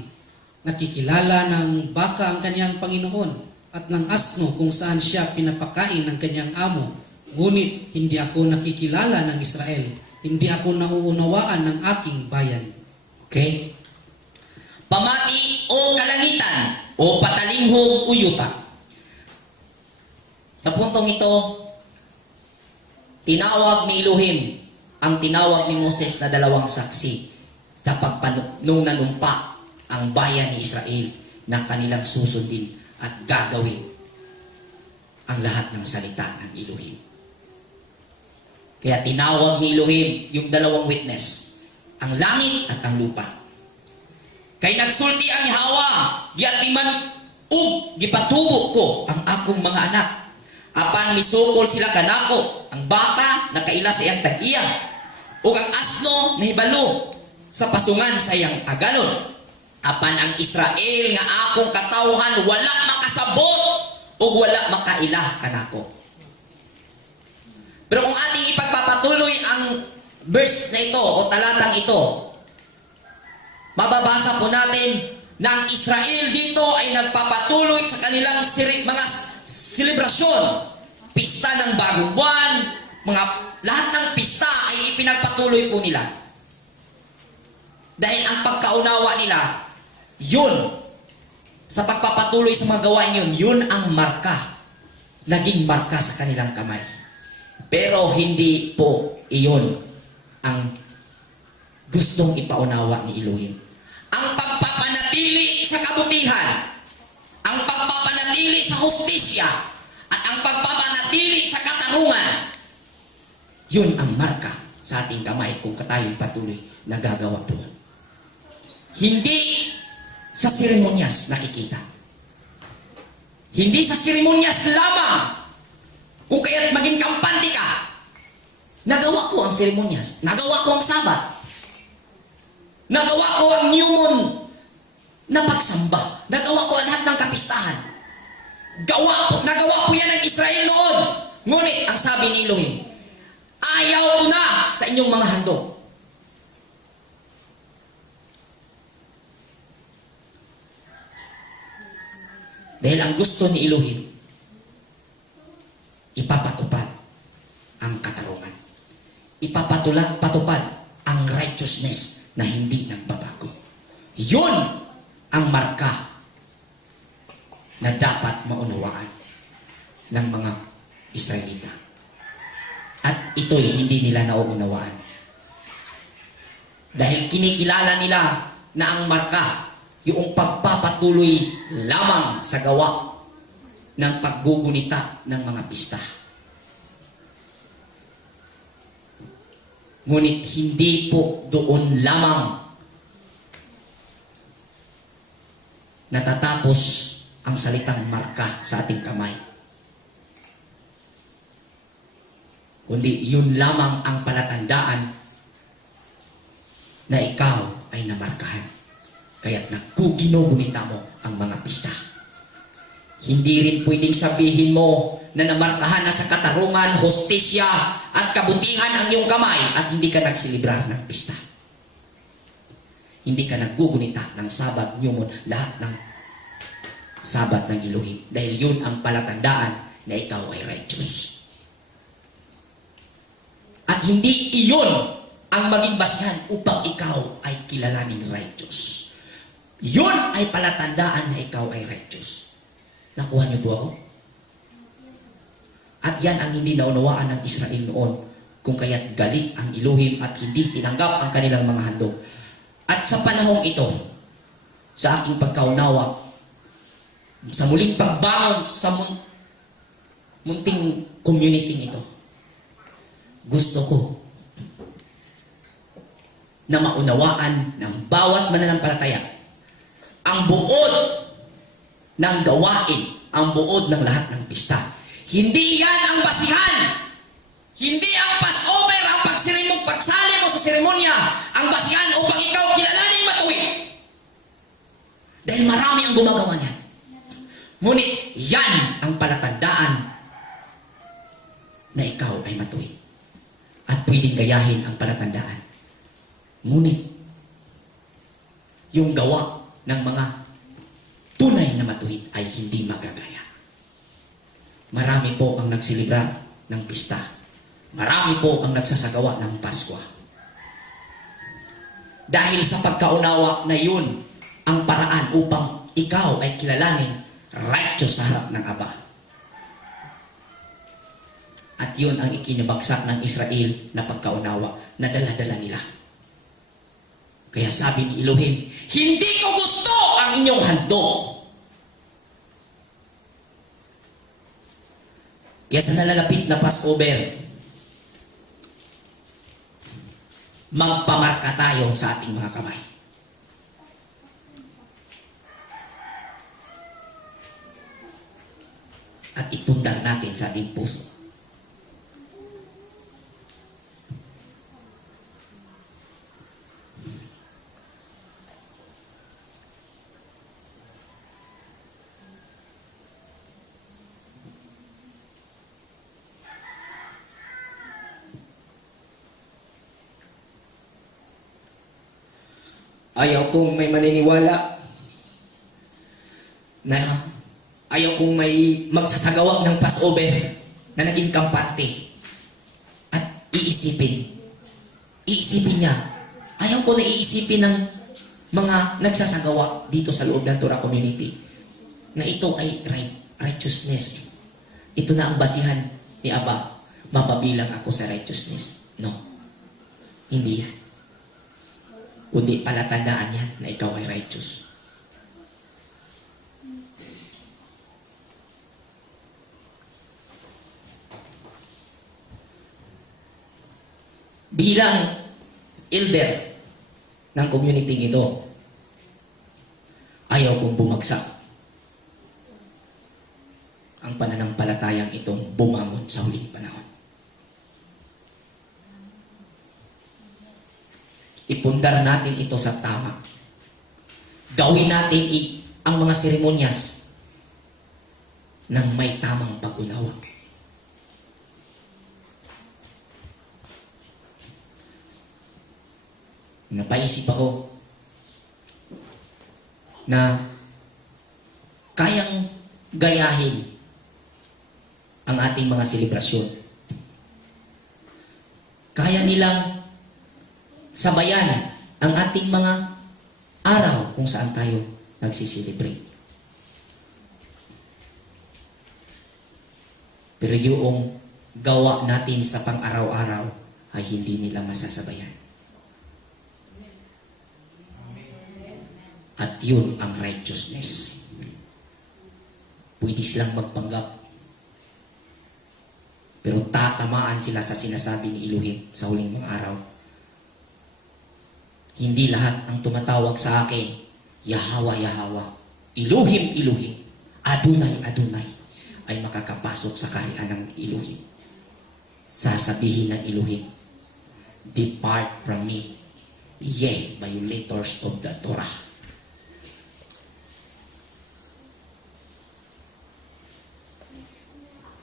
Nakikilala ng baka ang kanyang Panginoon at ng asno kung saan siya pinapakain ng kanyang amo. Ngunit hindi ako nakikilala ng Israel. Hindi ako nauunawaan ng aking bayan. Okay? Pamati o kalangitan o patalinghong uyuta. Sa puntong ito, tinawag ni Elohim ang tinawag ni Moses na dalawang saksi sa nung nanumpa ang bayan ni Israel na kanilang susundin at gagawin ang lahat ng salita ng Elohim. Kaya tinawag ni Elohim yung dalawang witness, ang langit at ang lupa. Kay nagsulti ang Yahweh, giatiman ug gipatubo ko ang akong mga anak. Apan misukol sila kanako, ang baka nakaila sa iyang tag-iya, ug ang asno nahibalo sa pasungan sa iyang agalon. Apan ang Israel nga akong katawhan wala makasabot ug wala makailah kanako. Pero kung ating ipagpapatuloy ang verse na ito o talatang ito, mababasa po natin na ang Israel dito ay nagpapatuloy sa kanilang mga selebrasyon. Pista ng bagong buwan, lahat ng pista ay ipinagpatuloy po nila. Dahil ang pagkaunawa nila, yun, sa pagpapatuloy sa mga gawain yun, yun ang marka, naging marka sa kanilang kamay. Pero hindi po iyon ang gustong ipaunawa ni Elohim. Ang pagpapanatili sa kabutihan, ang pagpapanatili sa hustisya, at ang pagpapanatili sa katarungan, yun ang marka sa ating kamay kung tayo'y patuloy na gagawa doon. Hindi sa seremonyas nakikita. Hindi sa seremonyas lamang. Kung kaya't maging kampante ka, nagawa ko ang seremonyas, nagawa ko ang sabat, nagawa ko ang new moon na pagsamba, nagawa ko ang lahat ng kapistahan. Nagawa ko yan ng Israel noon. Ngunit ang sabi ni Elohim, ayaw ko na sa inyong mga handog. Dahil ang gusto ni Elohim, ipapatupad ang katarungan. Ipapatupad ang righteousness na hindi nagbabago. Yun ang marka na dapat maunawaan ng mga Israelita. At ito'y hindi nila nauunawaan. Dahil kinikilala nila na ang marka, yung pagpapatuloy lamang sa gawa ng paggugunita ng mga pista. Ngunit hindi po doon lamang natatapos ang salitang marka sa ating kamay. Kundi yun lamang ang palatandaan na ikaw ay namarkahan. Kaya't ginugunita mo ang mga pista. Hindi rin pwedeng sabihin mo na namarkahan na sa katarungan, hostisya at kabutihan ang iyong kamay at hindi ka nagsilibrar ng pista. Hindi ka naggugunita ng Sabat, New Moon, lahat ng Sabat ng Elohim. Dahil yun ang palatandaan na ikaw ay righteous. At hindi iyon ang maging basihan upang ikaw ay kilalaning righteous. Yun ay palatandaan na ikaw ay righteous. Nakuha niyo po ako? At yan ang hindi naunawaan ng Israel noon, kung kaya't galit ang Elohim at hindi tinanggap ang kanilang mga handog. At sa panahong ito, sa aking pagkaunawa, sa muling pagbangon sa munting community ito, gusto ko na maunawaan ng bawat mananampalataya ang buod ng gawain, ang buod ng lahat ng pista. Hindi yan ang basihan. Hindi ang Passover, ang pagsali mo sa seremonya, ang basihan upang ikaw kilalaning matuwid. Dahil marami ang gumagawa niyan. Ngunit yan ang palatandaan na ikaw ay matuwid. At pwedeng gayahin ang palatandaan. Ngunit yung gawa ng mga tunay na matuwid ay hindi magagaya. Marami po ang nagsilibra ng pista. Marami po ang nagsasagawa ng Paskwa. Dahil sa pagkaunawa na yun ang paraan upang ikaw ay kilalanin righteous sa harap ng Aba. At yun ang ikinabagsak ng Israel na pagkaunawa na dala-dala nila. Kaya sabi ni Elohim, hindi ko gusto ang inyong handog. Kaya sa nalalapit na Passover, magpamarka tayo sa ating mga kamay. At ipundar natin sa ating puso. Ayaw kong may maniniwala na ayaw kong may magsasagawa ng Passover na naging kampante at iisipin niya. Ayaw ko na iisipin ng mga nagsasagawa dito sa loob ng Torah community na ito ay righteousness. Ito na ang basihan ni Aba. Mapabilang ako sa righteousness. No. Hindi yan. kundi palatandaan yan na ikaw ay righteous. Bilang elder ng community ito, ayaw kong bumagsak ang pananampalatayang itong bumangon sa huling panahon. Ipundar natin ito sa tama. Gawin natin ang mga seremonyas ng may tamang pag-unawa. Napaisip ako na kayang gayahin ang ating mga selebrasyon. Kaya nilang sabayan ang ating mga araw kung saan tayo nagsiselebrate. Pero yung gawa natin sa pang-araw-araw ay hindi nila masasabayan. At yun ang righteousness. Pwede silang magpanggap. Pero tatamaan sila sa sinasabi ni Elohim sa huling mga araw. Hindi lahat ang tumatawag sa akin, Yahweh, Yahweh, Elohim, Elohim, Adonai, Adonai, ay makakapasok sa kaharian ng Elohim. Sasabihin ng Elohim, depart from me, ye violators of the Torah.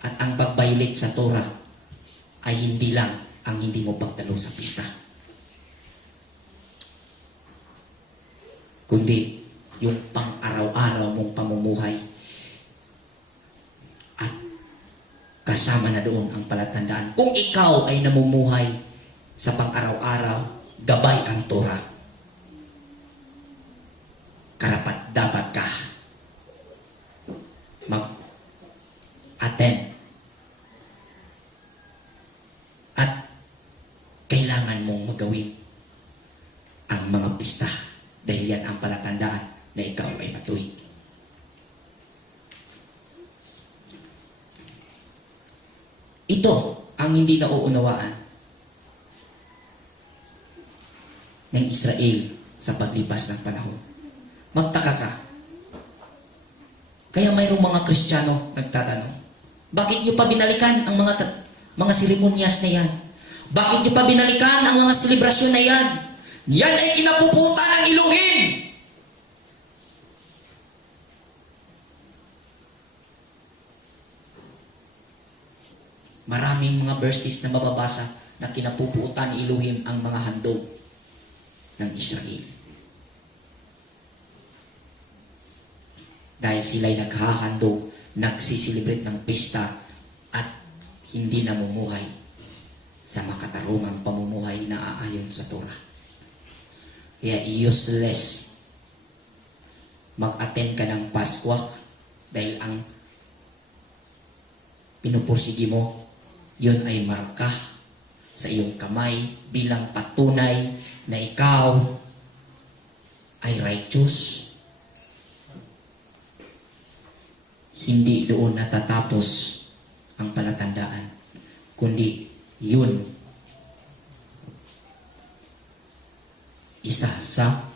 At ang pag-violate sa Torah ay hindi lang ang hindi mo pagdalo sa pista, kundi yung pang-araw-araw mong pamumuhay at kasama na doon ang palatandaan. Kung ikaw ay namumuhay sa pang-araw-araw, gabay ang Torah, karapat dapat ka mag-attend at kailangan mong magawin ang mga pista dahil yan ang palatandaan na ikaw ay matuwid. Ito ang hindi nauunawaan ng Israel sa paglipas ng panahon. Magtaka ka. Kaya mayroong mga Kristiyano nagtatanong, bakit nyo pa binalikan ang mga seremonyas na yan? Bakit nyo pa binalikan ang mga selebrasyon na yan? Yan ay kinapuputan ng Elohim! Maraming mga verses na mababasa na kinapuputan ni Elohim ang mga handog ng Israel. Dahil sila'y naghahandog, nagsiselebrate ng pista at hindi namumuhay sa makatarungang pamumuhay na aayon sa Torah. Kaya useless mag-attend ka ng Paskwa dahil ang pinupursige mo, yun ay marka sa iyong kamay bilang patunay na ikaw ay righteous. Hindi doon natatapos ang palatandaan, kundi yun isa sa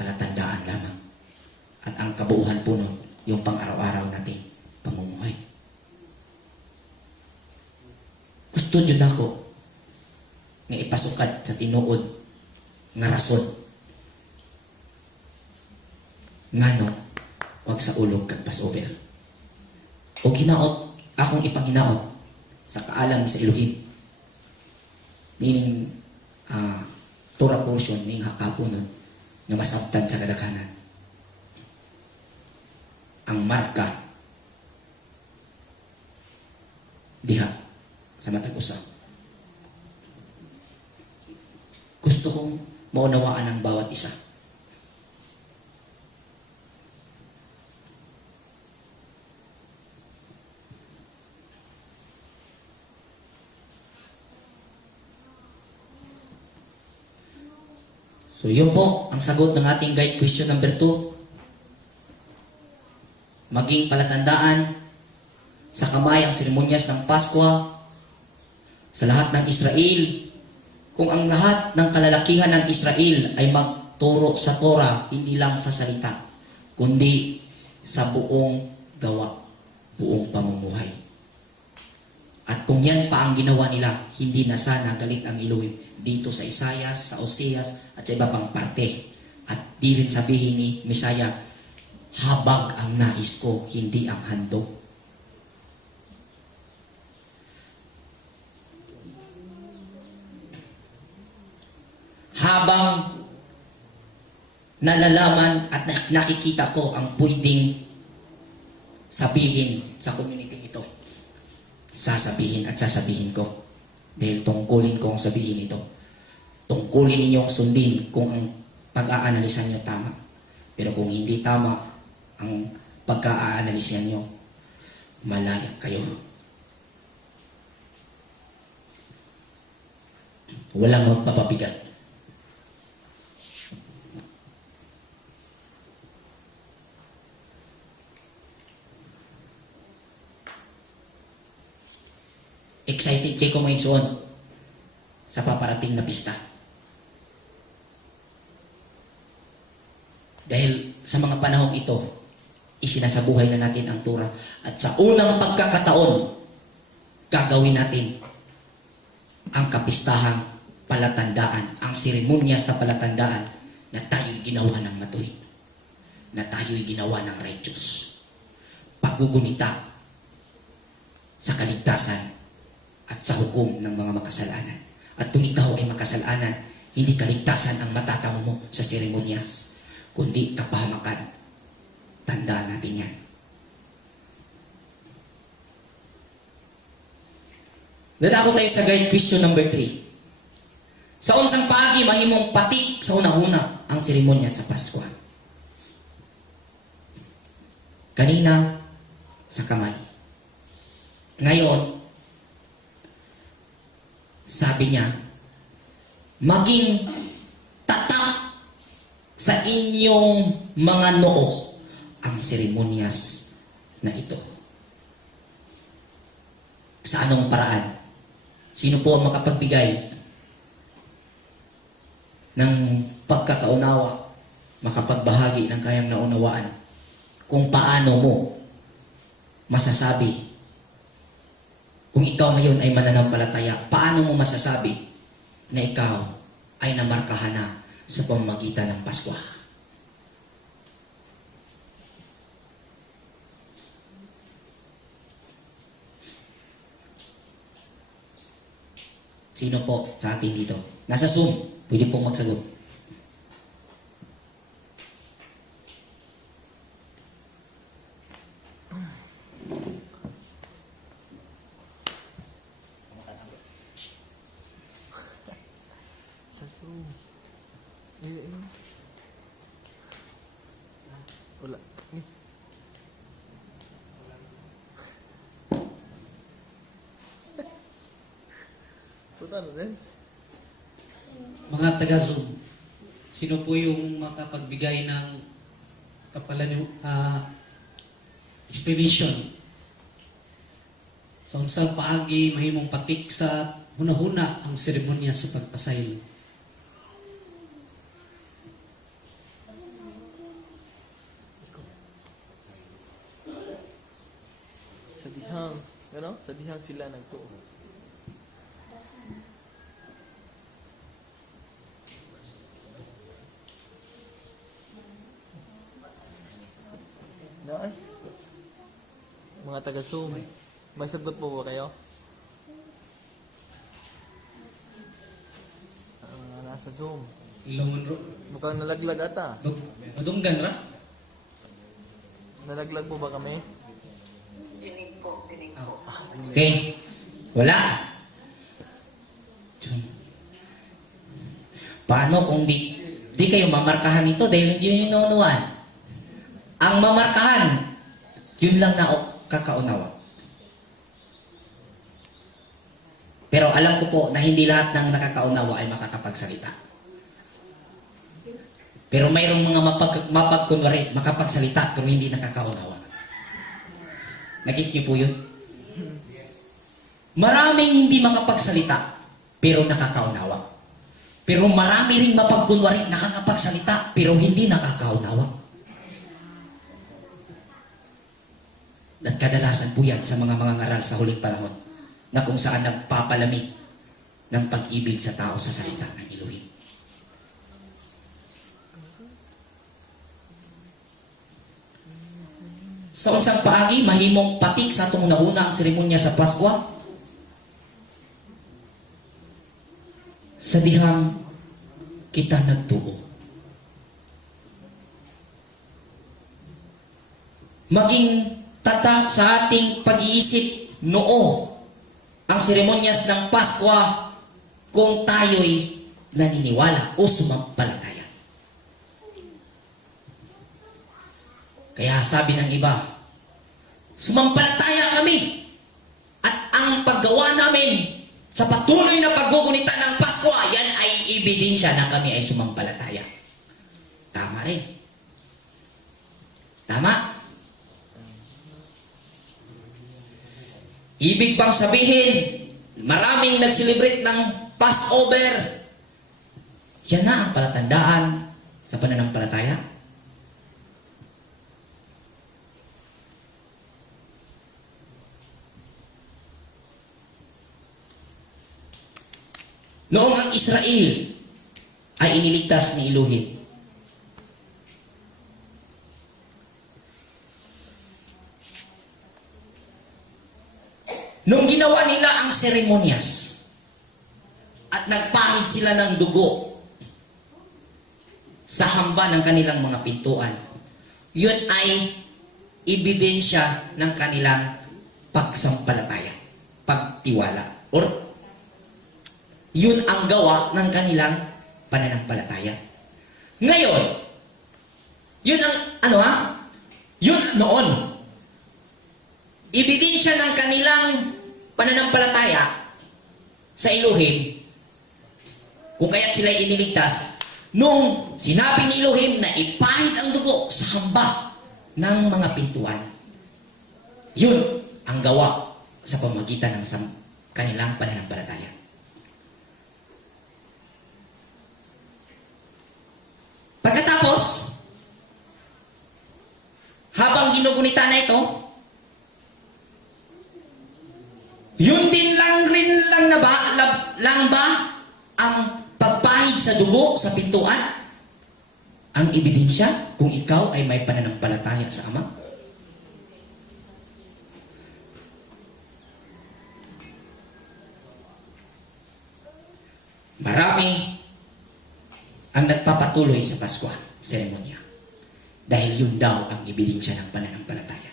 palatandaan lamang. At ang kabuuhan po nun, yung pang-araw-araw natin pamumuhay. Gusto dyan ako nga ipasukat sa tinuod nga rason nga no, wag sa ulog kag Passover. O ginaot, akong ipanginaot sa kaalam sa Elohim. Meaning, Torah portion ning hakaponon na masabtan sa kadaghanan. Ang marka diha sa matag usa. Gusto kong maunawaan ang bawat isa. So yun po ang sagot ng ating guide question number 2. Maging palatandaan sa kamay ang seremonyas ng Pasko sa lahat ng Israel. Kung ang lahat ng kalalakihan ng Israel ay magturo sa Torah, hindi lang sa salita, kundi sa buong gawa, buong pamumuhay. At kung yan pa ang ginawa nila, hindi na sana galit ang Elohim dito sa Isaias, sa Oseas, at sa iba pang parte. At di rin sabihin ni Messiah, habag ang nais ko, hindi ang handog. Habang nalalaman at nakikita ko ang pwedeng sabihin sa community ito, sasabihin at sasabihin ko. Dahil tungkulin ko ang sabihin ito. Tungkulin ninyong sundin kung ang pag-aanalisan nyo tama. Pero kung hindi tama ang pagka-aanalisan nyo, malaya kayo. Walang magpapabigat. Excited kayo kumainsuon sa paparating na pista. Dahil sa mga panahong ito, isinasabuhay na natin ang Torah. At sa unang pagkakataon, gagawin natin ang kapistahang palatandaan, ang seremonyas na palatandaan na tayo'y ginawa ng matuwid, na tayo'y ginawa ng righteous. Paggugunita sa kaligtasan at sa hukom ng mga makasalanan. At kung ikaw ay makasalanan, hindi kaligtasan ang matatamo mo sa seremonyas, kundi kapahamakan. Tandaan natin yan. Dadako tayo sa guide question number 3. Sa unsang paagi, mahimong patik sa una-una ang seremonya sa Pasko. Kanina, sa kamay. Ngayon, sabi niya, maging tatak sa inyong mga noo ang seremonyas na ito. Sa anong paraan? Sino po ang makapagbigay ng pagkakaunawa, makapagbahagi ng kayang naunawaan kung paano mo masasabi kung ikaw ngayon ay mananampalataya, paano mo masasabi na ikaw ay namarkahan na sa pamamagitan ng Pasko? Sino po sa atin dito? Nasa Zoom, pwede pong magsagot. Wala. Puta na rin. Mga taga-Zoom, sino po yung makapagbigay ng explanation? So, sa paagi, mahimong patik sa huna-huna ang seremonya sa pagpasaylo. Sa dihang, ano? Sa dihang sila nagtuo. Na ay? Mga taga-Zoom, may sagot po ba kayo? Nasa Zoom. Ilongon ro. Mukhang nalaglag ata. Madunggan ra? Nalaglag po ba kami? Okay? Wala. Paano kung di kayo mamarkahan ito dahil hindi nyo naunuan? Ang mamarkahan, yun lang na kakaunawa. Pero alam ko po na hindi lahat ng nakakaunawa ay makakapagsalita. Pero mayroong mga mapagkunwari, makapagsalita, pero hindi nakakaunawa. Nagigits niyo po yun? Maraming hindi makapagsalita, pero nakakaunawa. Pero marami ring mapagkunwari, nakakapagsalita, pero hindi nakakaunawa. At kadalasan po yan sa mga ngaral sa huling panahon na kung saan nagpapalamig ng pag-ibig sa tao sa salita ng Elohim. Sa unsang paagi, mahimong patik sa atong nauna ang seremonya sa Pasko. Sa dihang kita nagtuo. Maging tatak sa ating pag-iisip noo ang seremonyas ng Pasko kung tayo'y naniniwala o sumampalataya. Kaya sabi ng iba, sumampalataya kami at ang paggawa namin sa patuloy na paggugunita ng Pasko, yan ay ebidensya na kami ay sumampalataya. Tama rin. Tama? Ibig bang sabihin, maraming nag-celebrate ng Passover, yan na ang palatandaan sa pananampalataya? Noong ang Israel ay iniligtas ni Elohim, nung ginawa nila ang seremonyas at nagpahid sila ng dugo sa hamba ng kanilang mga pintuan, yun ay ebidensya ng kanilang pagsampalataya, pagtiwala, or yun ang gawa ng kanilang pananampalataya. Ngayon, yun ang, yun noon. Ebidensya ng kanilang pananampalataya sa Elohim, kung kaya't sila iniligtas, nung sinabi ni Elohim na ipahid ang dugo sa hamba ng mga pintuan. Yun ang gawa sa pamagitan ng kanilang pananampalataya. Pagkatapos, habang ginugunita na ito, yun din lang ba ang pagpahid sa dugo sa pintuan? Ang ebidensya kung ikaw ay may pananampalataya sa Ama? Marami ang nagpapatuloy sa Pasko, seremonya. Dahil yun daw ang ebidensya ng pananampalataya.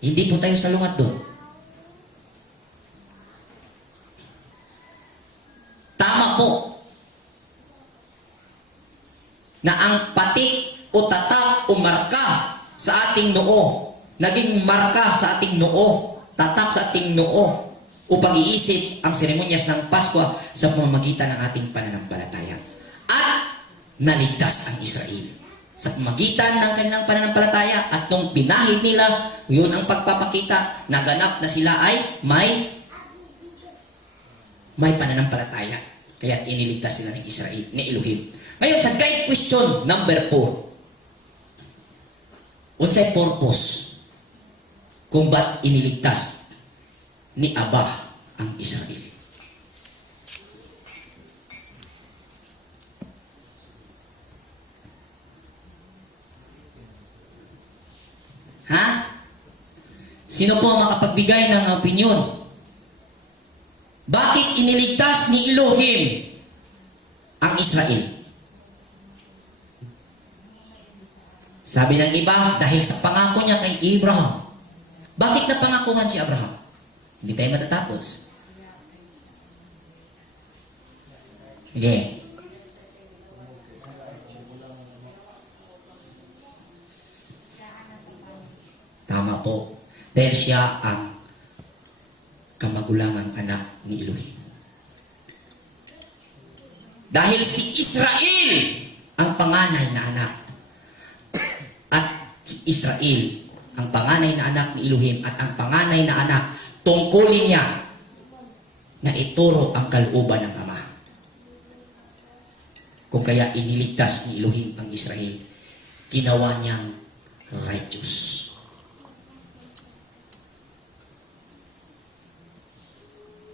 Hindi po tayo salungat doon. Tama po na ang patik o tatak o marka sa ating noo, naging marka sa ating noo, tatak sa ating noo, o pag-iisip ang seremonyas ng Pasko sa pamamagitan ng ating pananampalataya. At naligtas ang Israel sa pamamagitan ng kanilang pananampalataya, at nung pinahid nila, yun ang pagpapakita, naganap na sila ay may pananampalataya. Kaya iniligtas sila ng Israel, ni Elohim. Ngayon, sa guide question number 4, unsay purpose kung ba't iniligtas ni Abba ang Israel? Ha? Sino po ang makapagbigay ng opinion? Bakit iniligtas ni Elohim ang Israel? Sabi ng iba, dahil sa pangako niya kay Abraham. Bakit napangakuhan si Abraham? Hindi tayo matatapos. Okay. Tama po. Dahil siya ang kamagulangang anak ni Elohim. Dahil si Israel ang panganay na anak. At si Israel ang panganay na anak ni Elohim at ang panganay na anak, tungkulin niya na ituro ang kalooban ng Ama. Kung kaya iniligtas ni Elohim ang Israel, ginawa niyang righteous.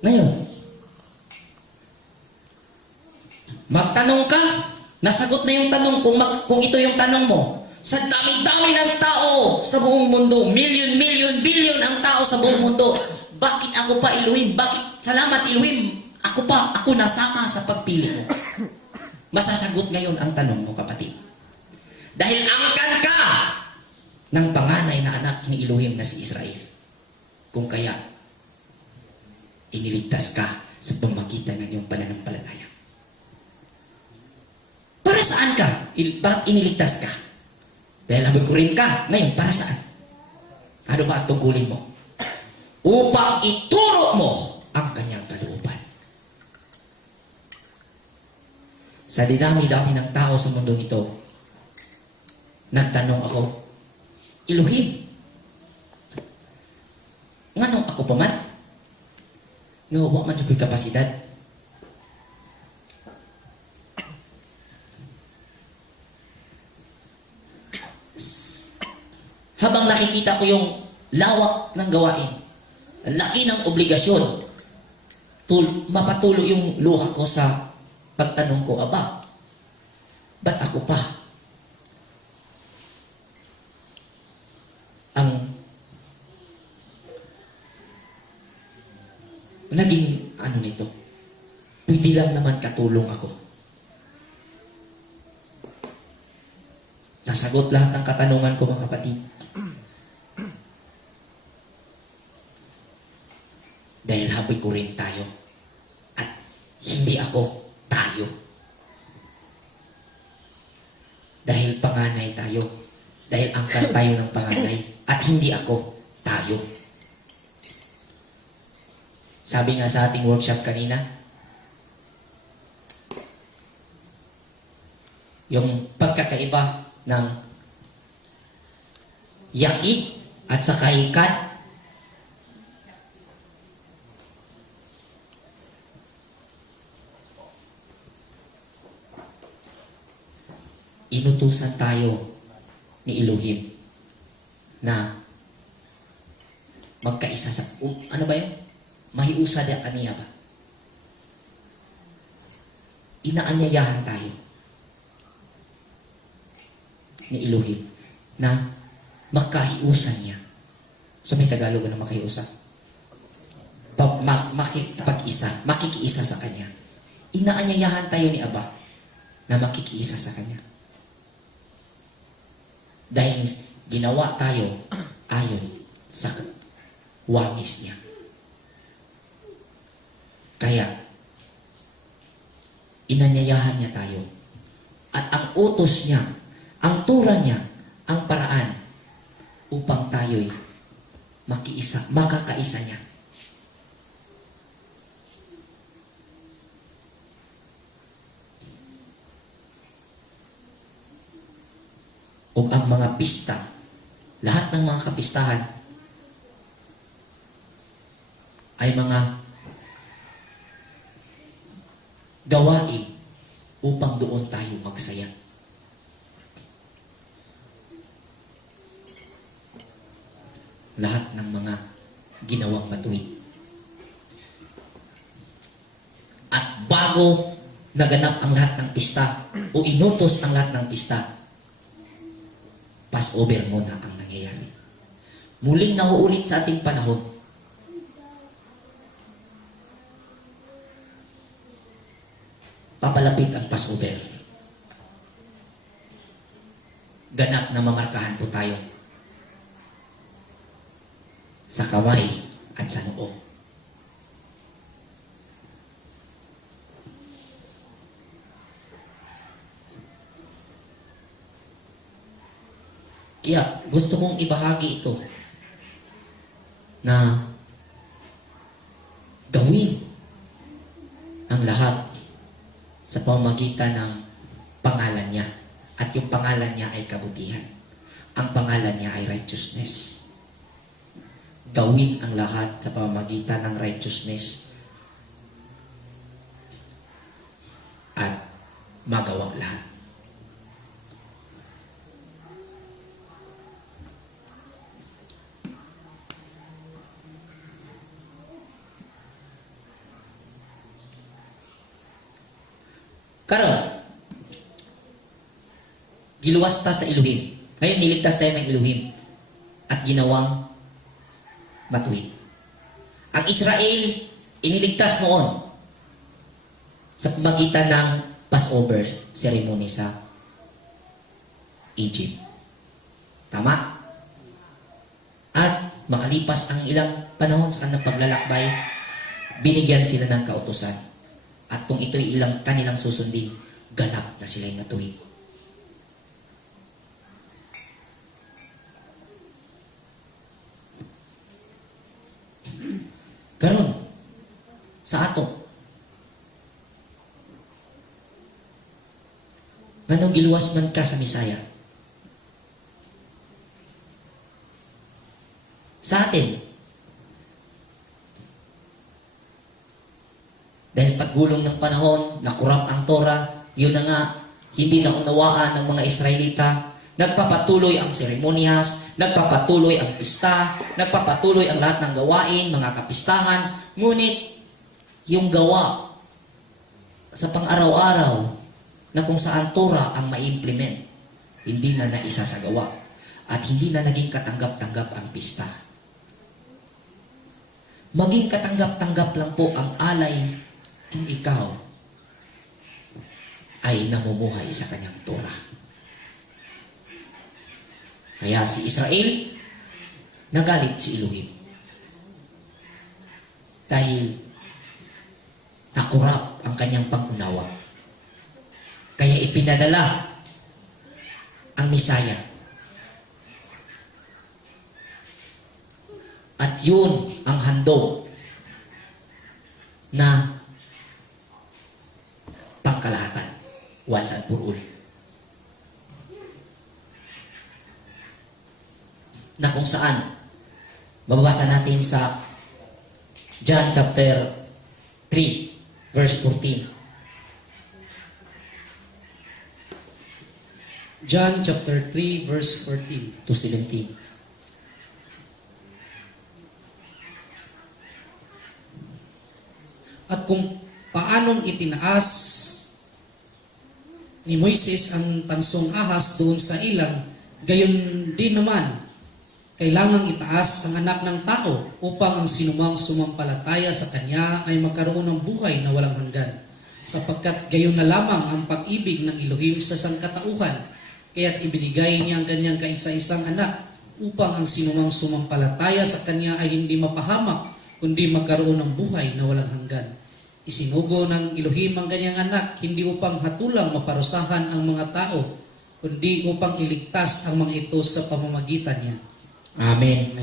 Ngayon, magtanong ka, nasagot na yung tanong kung ito yung tanong mo. Sa dami-dami ng tao sa buong mundo, million, billion ang tao sa buong mundo, bakit ako pa, Elohim? Bakit? Salamat, Elohim. Ako nasama sa pagpili mo. Masasagot ngayon ang tanong mo, kapatid. Dahil angkan ka ng panganay na anak ni Elohim na si Israel. Kung kaya, iniligtas ka sa pamagitan ng iyong pananampalataya. Para saan ka? Bakit iniligtas ka? Dahil habag-kurin ka. Ngayon, para saan? Ano ba ang tungkulin mo? Upang ituro mo ang kanyang kalooban. Sa dinami-dami ng tao sa mundo nito, nagtanong ako, Elohim, nganong ako pa man? Ngawa man siya kapasidad. Habang nakikita ko yung lawak ng gawain, laki ng obligasyon, mapatuloy yung luha ko sa pagtanong ko, Aba, ba't ako pa? Ang naging ano nito, pwede lang naman katulong ako. Nasagot lahat ng katanungan ko, mga kapatid. Dahil haboy ko rin tayo. At hindi ako tayo. Dahil panganay tayo. Dahil angkan tayo ng panganay. At hindi ako tayo. Sabi nga sa ating workshop kanina, yung pagkakaiba ng yakid at saka ikat, inutusan tayo ni Elohim na magkaisa sa ano ba yun? Mahiusa da kaniya ba? Inaanyayahan tayo ni Elohim na makahiusan niya. So may Tagalog na makahiusa? Makikiisa sa Kanya. Inaanyayahan tayo ni Aba na makikiisa sa Kanya. Dahil ginawa tayo ayon sa wangis niya. Kaya, inanyayahan niya tayo. At ang utos niya, ang tura niya, ang paraan upang tayo'y makakaisa niya. O ang mga pista, lahat ng mga kapistahan ay mga gawain upang doon tayo magsaya. Lahat ng mga ginawang matuwid. At bago naganap ang lahat ng pista o inutos ang lahat ng pista, Passover muna ang nangyayari. Muling nauulit sa ating panahon. Papalapit ang Passover. Ganap na mamarkahan po tayo sa kamay at sa noo. Kaya gusto kong ibahagi ito na gawin ang lahat sa pamamagitan ng pangalan niya. At yung pangalan niya ay kabutihan. Ang pangalan niya ay righteousness. Gawin ang lahat sa pamamagitan ng righteousness at magawang lahat. Karon, giluwas ta sa Elohim. Ngayon, niligtas tayo ng Elohim at ginawang matuwid. Ang Israel, iniligtas noon sa pamagitan ng Passover ceremony sa Egypt. Tama? At makalipas ang ilang panahon sa kanilang paglalakbay, binigyan sila ng kautusan. At kung ito'y ilang kanilang susundin, ganap na sila'y matuwid. Karon sa ato, nganong giluwas man ka sa Misaya? Sa atin, dahil paggulong ng panahon, nakurap ang Torah, yun na nga, hindi naunawaan ng mga Israelita, nagpapatuloy ang seremonyas, nagpapatuloy ang pista, nagpapatuloy ang lahat ng gawain, mga kapistahan, ngunit yung gawa sa pang-araw-araw na kung saan Torah ang ma-implement, hindi na naisasagawa at hindi na naging katanggap-tanggap ang pista. Maging katanggap-tanggap lang po ang alay kung ikaw ay namumuhay sa kanyang Torah. Kaya si Israel, nagalit si Elohim. Dahil nakurap ang kanyang pangunawa. Kaya ipinadala ang Misaya. At yun ang handog na pangkalahatan, once and for all. Na kung saan, mababasa natin sa John chapter 3, verse 14. John chapter 3 verse 14 to 17. At kung paanong itinaas ni Moises ang tansong ahas doon sa ilang, gayon din naman, kailangang itaas ang anak ng tao upang ang sinumang sumampalataya sa kanya ay magkaroon ng buhay na walang hanggan. Sapagkat gayon na lamang ang pag-ibig ng Elohim sa sangkatauhan, kaya't ibinigay niya ang kanyang kaisa-isang anak upang ang sinumang sumampalataya sa kanya ay hindi mapahamak, kundi magkaroon ng buhay na walang hanggan. Isinugo ng Elohim ang kanyang anak, hindi upang hatulang maparusahan ang mga tao, kundi upang iligtas ang mga ito sa pamamagitan niya. Amen.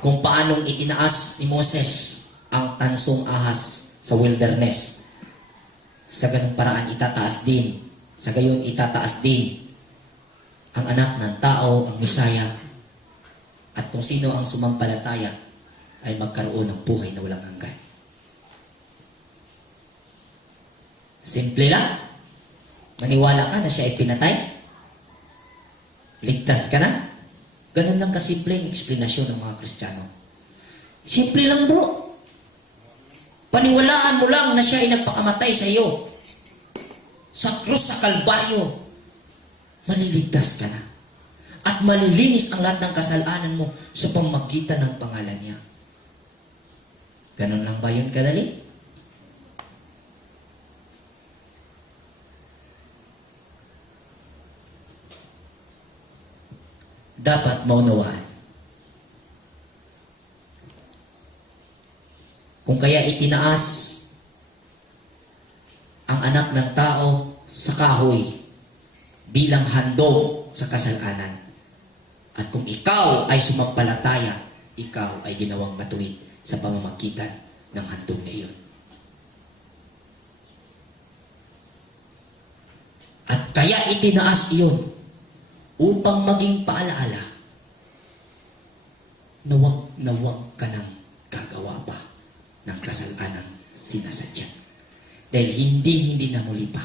Kung paanong itinaas ni Moses ang tansong ahas sa wilderness, sa ganung paraan itataas din, sa gayon itataas din ang anak ng tao, ang Misaya, at kung sino ang sumampalataya ay magkaroon ng buhay na walang hanggan. Simple lang. Maniwala ka na siya ay pinatay? Ligtas ka na? Ganun lang kasimple ang eksplanasyon ng mga Kristiyano. Simple lang, bro. Paniwalaan mo lang na siya ay nagpakamatay sa iyo. Sa krus sa Kalbaryo. Maliligtas ka na. At malilinis ang lahat ng kasalanan mo sa pamamagitan ng pangalan niya. Ganun lang ba yun kadali? Dapat maunawaan. Kung kaya itinaas ang anak ng tao sa kahoy bilang handog sa kasalanan. At kung ikaw ay sumampalataya, ikaw ay ginawang matuwid sa pamamagitan ng handog na iyon. At kaya itinaas iyon upang maging paalaala na wag ka nang gagawa pa ng kasalanang sinasadya. Dahil hindi na muli pa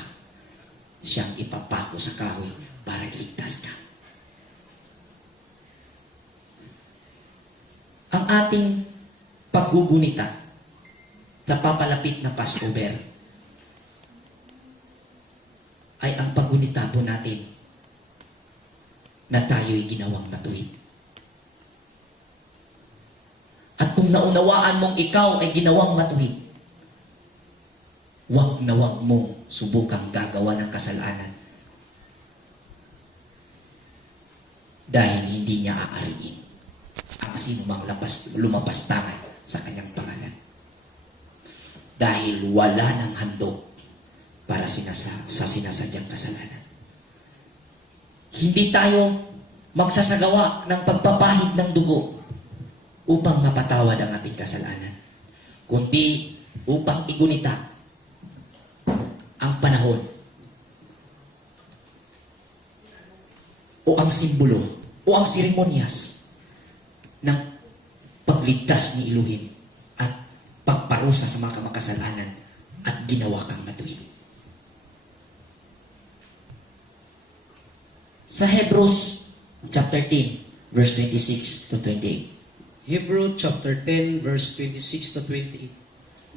siyang ipapako sa kahoy para iligtas ka. Ang ating paggugunita sa papalapit na Passover ay ang paggunita po natin na tayo'y ginawang matuwid. At kung naunawaan mong ikaw ay ginawang matuwid, wag na wag mong subukang gagawa ng kasalanan dahil hindi niya aariin ang sinumang lumabas tangan sa kanyang pangalan. Dahil wala ng handog para sa sinasadyang kasalanan. Hindi tayo magsasagawa ng pagpapahid ng dugo upang mapatawad ang ating kasalanan, kundi upang igunita ang panahon o ang simbolo o ang seremonyas ng pagligtas ni Elohim at pagparusa sa mga makasalanan at ginawa kang matuwid. Sa Hebrews chapter 10 verse 26 to 28. Hebrew chapter 10 verse 26 to 28.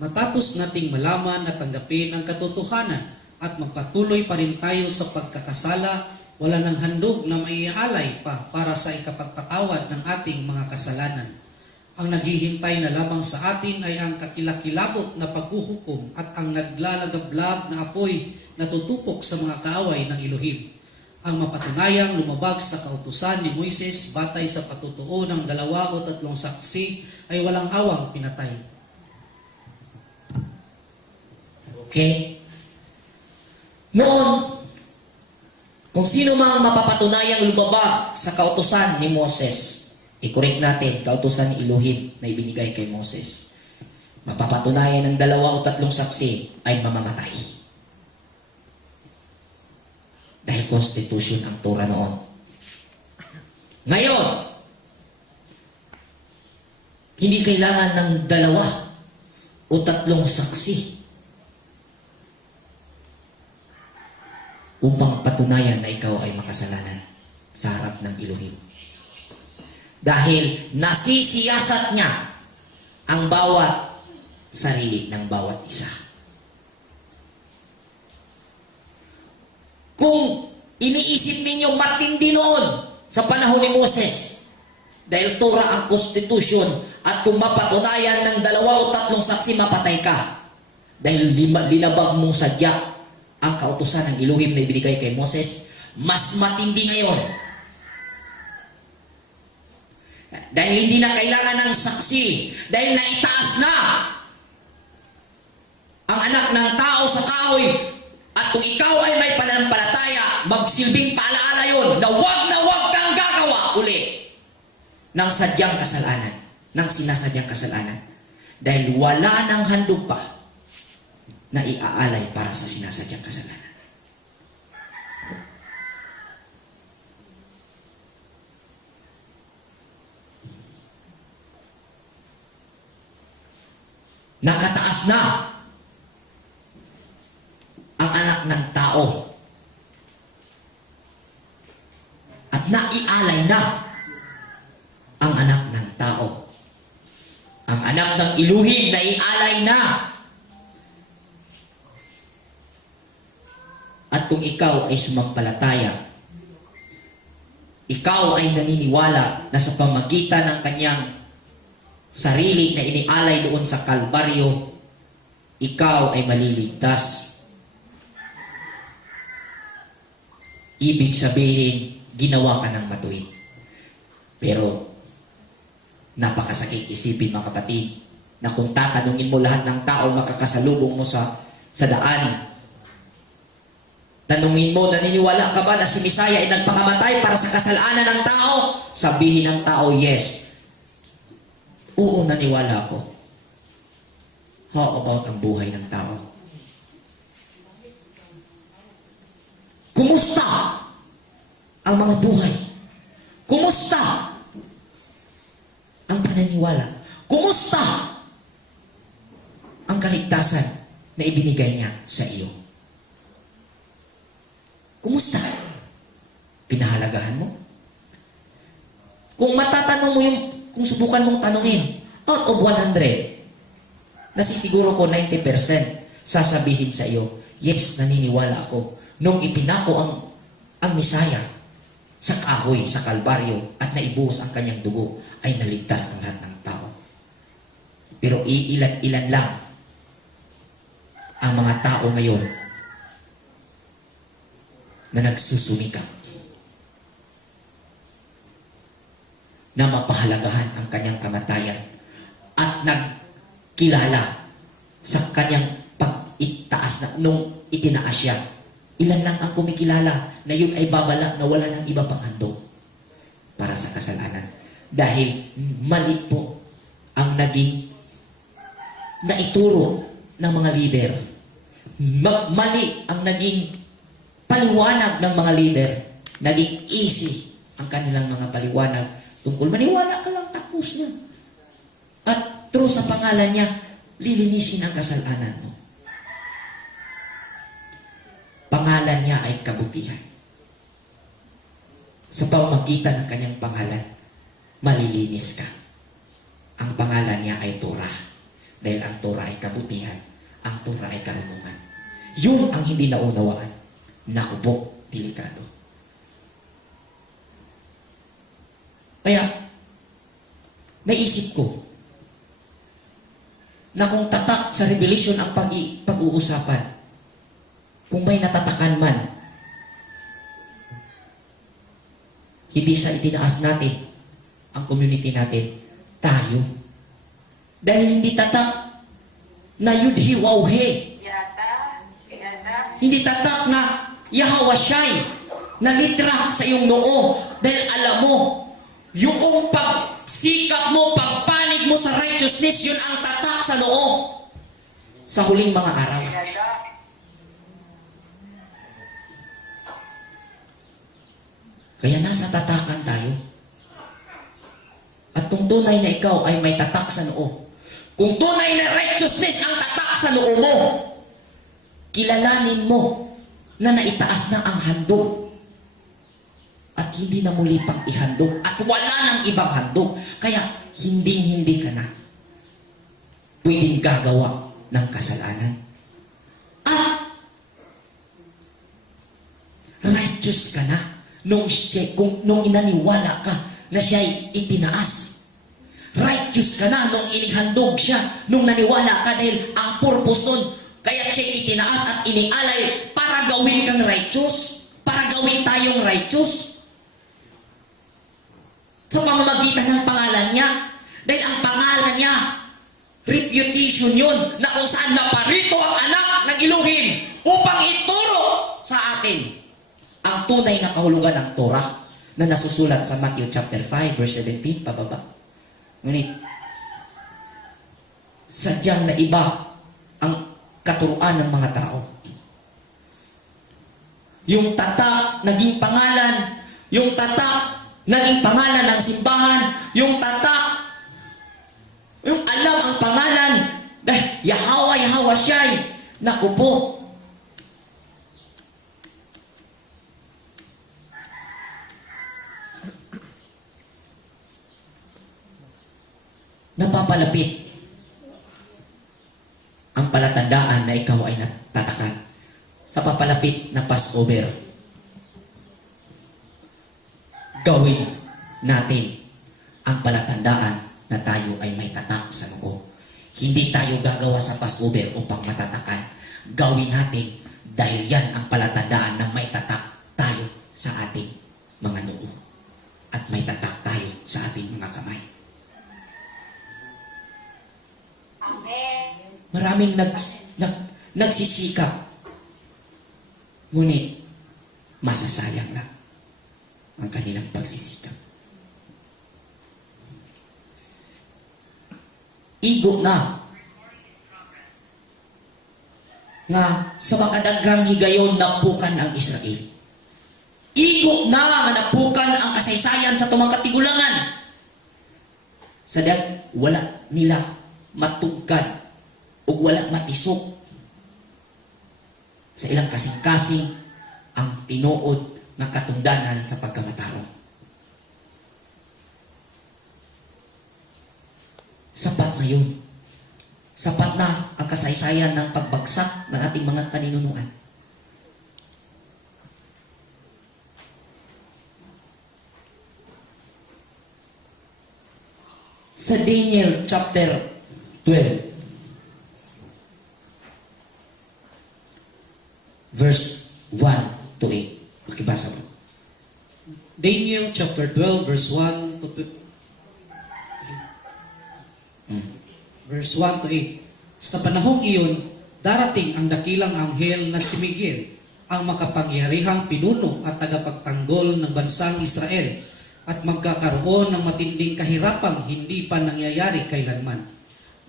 Matapos nating malaman at tanggapin ang katotohanan at magpatuloy pa rin tayo sa pagkakasala, wala nang handog na maialay pa para sa ikapagpatawad ng ating mga kasalanan. Ang naghihintay na lamang sa atin ay ang kakilakilabot na paghuhukom at ang naglalagablab na apoy na tutupok sa mga kaaway ng Elohim. Ang mapatunayang lumabag sa kautusan ni Moises batay sa patutuo ng 2 o 3 saksi ay walang awang pinatay. Okay? Noon, kung sino mang mapapatunayang lumabag sa kautusan ni Moses, i-correct natin, kautusan ni Elohim na ibinigay kay Moses, mapapatunayan ng 2 o 3 saksi ay mamamatay. Dahil constitution ang Torah noon. Ngayon, hindi kailangan ng 2 o 3 saksi upang patunayan na ikaw ay makasalanan sa harap ng Elohim. Dahil nasisiyasat niya ang bawat sarili ng bawat isa. Kung iniisip ninyo matindi noon sa panahon ni Moses, dahil Torah ang konstitusyon at kung mapatunayan ng 2 o 3 saksi, mapatay ka. Dahil linabag mong sadya ang kautusan ng Elohim na ibinigay kay Moses, mas matindi ngayon. Dahil hindi na kailangan ng saksi, dahil naitaas na ang anak ng tao sa kahoy. At kung ikaw ay may pananampalataya, magsilbing paalaala yun na wag kang gagawa uli ng sadyang kasalanan, ng sinasadyang kasalanan. Dahil wala nang handog pa na iaalay para sa sinasadyang kasalanan. Nakataas na ang anak ng tao at naialay na ang anak ng tao. Ang anak ng Elohim naialay na. At kung ikaw ay sumampalataya, ikaw ay naniniwala na sa pamagitan ng kanyang sarili na inialay doon sa Kalbaryo, ikaw ay maliligtas. Ibig sabihin, ginawa ka ng matuwid. Pero, napakasakit isipin mga kapatid, na kung tatanungin mo lahat ng tao makakasalubong mo sa daan, tanungin mo, naniniwala ka ba na si Misaya ay nagpakamatay para sa kasalanan ng tao? Sabihin ng tao, yes. Oo, naniwala ako. How about ang buhay ng tao? Kung Kumusta ang mga buhay? Kumusta ang pananiwala? Kumusta ang kaligtasan na ibinigay niya sa iyo? Kumusta? Pinahalagahan mo? Kung matatanong mo yung, kung subukan mong tanungin, out of 100, nasisiguro ko 90% sasabihin sa iyo, yes, naniniwala ako. Nung ipinako ang Misaya sa kahoy, sa Kalbaryo, at naibuhos ang kanyang dugo, ay naligtas ang lahat ng tao. Pero ilan lang ang mga tao ngayon na nagsusumikap na mapahalagahan ang kanyang kamatayan at nagkilala sa kanyang pag-itaas na nung itinaas siya. Ilan lang ang kumikilala na yun ay babala na wala ng iba pang handog para sa kasalanan. Dahil mali po ang naging naituro ng mga leader. Mali ang naging paliwanag ng mga leader. Naging easy ang kanilang mga paliwanag tungkol maniwala ka lang, tapos na. At through sa pangalan niya, lilinisin ang kasalanan mo. Pangalan niya ay kabutihan. Sa pamamagitan ng kanyang pangalan, malilinis ka. Ang pangalan niya ay Torah. Dahil ang Torah ay kabutihan. Ang Torah ay karunungan. Yun ang hindi naunawaan. Naku po, delikado. Kaya, naisip ko na kung tatak sa Revelation ang pag-uusapan, kung may natatakan man, hindi sa itinaas natin ang community natin, tayo. Dahil hindi tatak na yudhi wawhe. Hindi tatak na Yahawashai na litra sa iyong noo. Dahil alam mo, yung pagsikap mo, pagpanig mo sa righteousness, yun ang tatak sa noo sa huling mga araw. Kaya nasa tatakan tayo. At kung tunay na ikaw ay may tatak sa noo, kung tunay na righteousness ang tatak sa noo mo, kilalanin mo na naitaas na ang handog at hindi na muli pang ihandog at wala nang ibang handog. Kaya hindi ka na pwedeng gagawa ng kasalanan. At righteous ka na nung inaniwala ka na siya'y itinaas. Righteous ka na nung inihandog siya, nung naniwala ka dahil ang purpose nun, kaya siya'y itinaas at inialay para gawin kang righteous, para gawin tayong righteous. Sa pamamagitan ng pangalan niya, dahil ang pangalan niya, reputation yun, na kung saan naparito ang anak ng Elohim upang ituro sa atin ang tunay na kahulugan ng Torah na nasusulat sa Matthew chapter 5 verse 17 pababa. Ngunit sadyang na iba ang katuruan ng mga tao. Yung tatak naging pangalan, yung tatak naging pangalan ng simbahan, yung tatak, yung alam ang pangalan, dahil Yahweh siya'y, naku po, napapalapit ang palatandaan na ikaw ay natatakan sa papalapit na Passover. Gawin natin ang palatandaan na tayo ay may tatak sa noo. Hindi tayo gagawa sa Passover upang matatakan. Gawin natin dahil yan ang palatandaan na may tatak tayo sa ating mga noo at may tatak tayo sa ating mga kamay. Maraming nagsisikap. Ngunit, masasayang lang ang kanilang pagsisikap. Igo na nga sa makadaghang higayon napukan ang Israel. Igo na nga napukan ang kasaysayan sa tumang katigulangan. Sadyang wala nila matugkad o wala matisok sa ilang kasing-kasing ang tinuod nga katungdanan sa pagkamatarong. Sapat na yun. Sapat na ang kasaysayan ng pagbagsak ng ating mga kaninunuan. Sa Daniel chapter 12, verse 1 to 8. Pakibasa mo. Daniel chapter 12 verse 1 to verse 1 to 8. Sa panahong iyon, darating ang dakilang anghel na si Miguel, ang makapangyarihang pinuno at tagapagtanggol ng bansang Israel, at magkakaroon ng matinding kahirapang hindi pa nangyayari kailanman.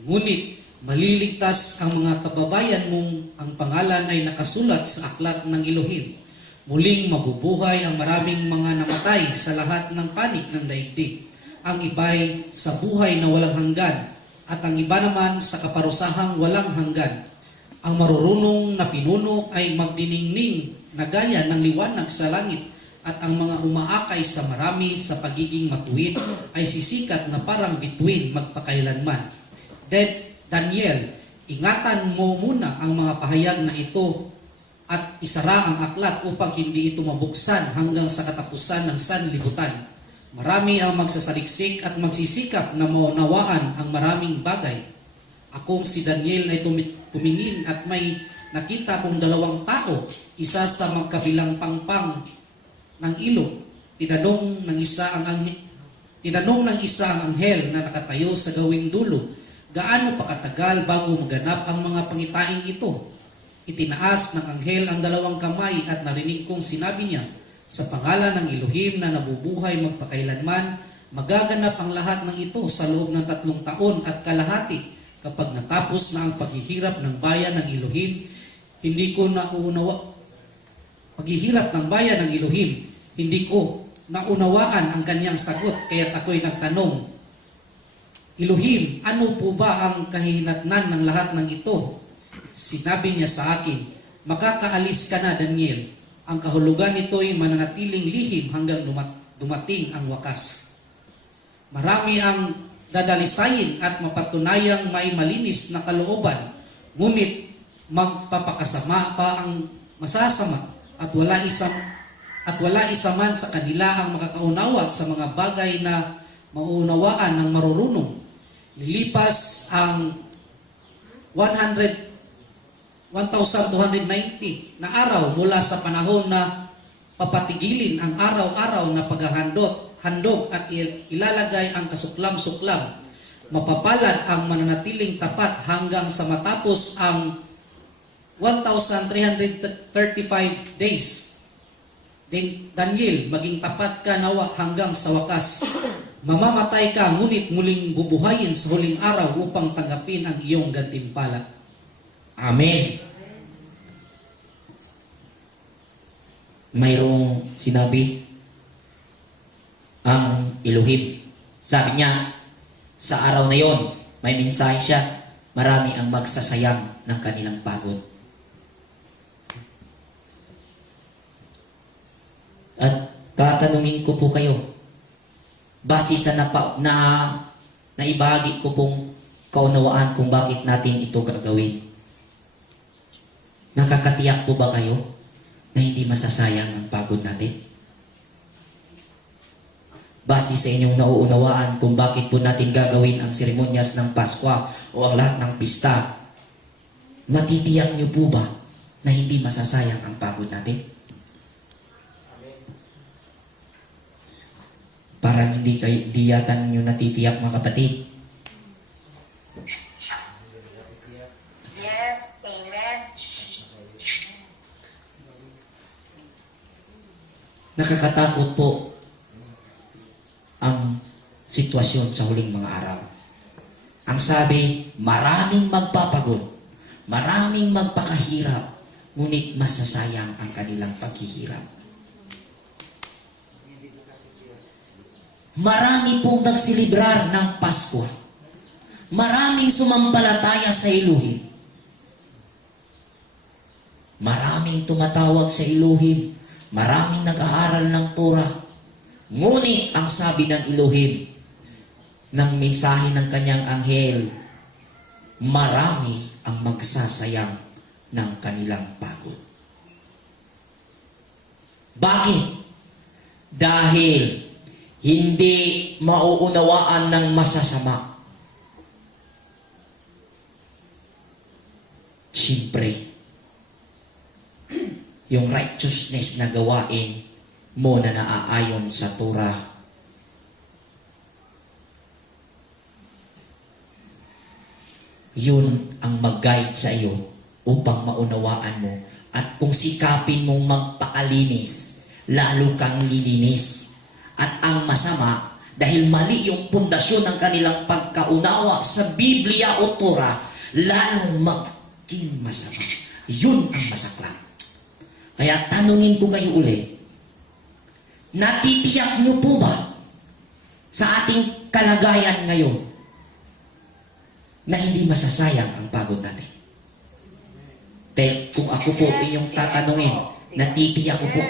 Ngunit maliligtas ang mga kababayan mong ang pangalan ay nakasulat sa aklat ng Elohim. Muling mabubuhay ang maraming mga namatay sa lahat ng panig ng daigdig. Ang iba'y sa buhay na walang hanggan, at ang iba naman sa kaparusahang walang hanggan. Ang marurunong na pinuno ay magdiningning na gaya ng liwanag sa langit, at ang mga umaakay sa marami sa pagiging matuwid ay sisikat na parang bituin magpakailanman. Daniel, ingatan mo muna ang mga pahayag na ito at isara ang aklat upang hindi ito mabuksan hanggang sa katapusan ng sanlibutan. Marami ang magsasaliksik at magsisikap na maunawaan ang maraming bagay. Akong si Daniel ay tumingin at may nakita kong dalawang tao, isa sa magkabilang pangpang ng ilog. Tinanong ng isa ang anghel na nakatayo sa gawing dulo, gaano pa katagal bago maganap ang mga pangitaing ito? Itinaas ng anghel ang dalawang kamay at narinig kong sinabi niya, sa pangalan ng Elohim na nabubuhay magpakailanman, magaganap ang lahat ng ito sa loob ng 3 taon at kalahati. Kapag natapos na ang paghihirap ng bayan ng Elohim, paghihirap ng bayan ng Elohim, hindi ko naunawaan ang kanyang sagot, kaya't ako'y nagtanong, Elohim, ano po ba ang kahihinatnan ng lahat ng ito? Sinabi niya sa akin, makakaalis ka na, Daniel. Ang kahulugan nito'y mananatiling lihim hanggang dumating ang wakas. Marami ang dadalisayin at mapatunayang may malinis na kalooban, ngunit magpapakasama pa ang masasama, at wala isa man sa kanila ang makakaunawa sa mga bagay na mauunawaan ng marurunong. Lilipas ang 1,290 na araw mula sa panahon na papatigilin ang araw-araw na handog at ilalagay ang kasuklam-suklam. Mapapalad ang mananatiling tapat hanggang sa matapos ang 1,335 days. Daniel, maging tapat ka nawa hanggang sa wakas. Mamamatay ka, ngunit muling bubuhayin sa huling araw upang tanggapin ang iyong gantimpala. Amen. Mayroong sinabi ang Elohim. Sabi niya, sa araw na yon, may mensahe siya, marami ang magsasayang ng kanilang pagod. At tatanungin ko po kayo, base sa naibahagi ko pong kaunawaan kung bakit natin ito gagawin. Nakakatiyak po ba kayo na hindi masasayang ang pagod natin? Base sa inyong nauunawaan kung bakit po natin gagawin ang seremonyas ng Pasko o ang lahat ng pista, matitiyak niyo po ba na hindi masasayang ang pagod natin? Parang hindi yata ninyo natitiyak, mga kapatid. Yes, amen. Nakakatakot po ang sitwasyon sa huling mga araw. Ang sabi, maraming magpapagod, maraming magpakahirap, ngunit masasayang ang kanilang paghihirap. Marami pong nagsilibrar ng Pasko. Maraming sumampalataya sa Elohim. Maraming tumatawag sa Elohim. Maraming nag-aaral ng Torah. Ngunit ang sabi ng Elohim, ng mensahe ng kanyang anghel, marami ang magsasayang ng kanilang pagod. Bakit? Dahil hindi mauunawaan ng masasama. Siyempre, yung righteousness na gawain mo na naaayon sa Torah, yun ang mag-guide sa iyo upang maunawaan mo. At kung sikapin mong magpakalinis, lalo kang lilinis. At ang masama, dahil mali yung pundasyon ng kanilang pagkaunawa sa Biblia o Torah, lalong maging masama. Yun ang masakla. Kaya tanungin ko kayo uli, natitiyak nyo po ba sa ating kalagayan ngayon na hindi masasayang ang pagod natin? Dahil kung ako po inyong tatanungin, natitiyak ko po.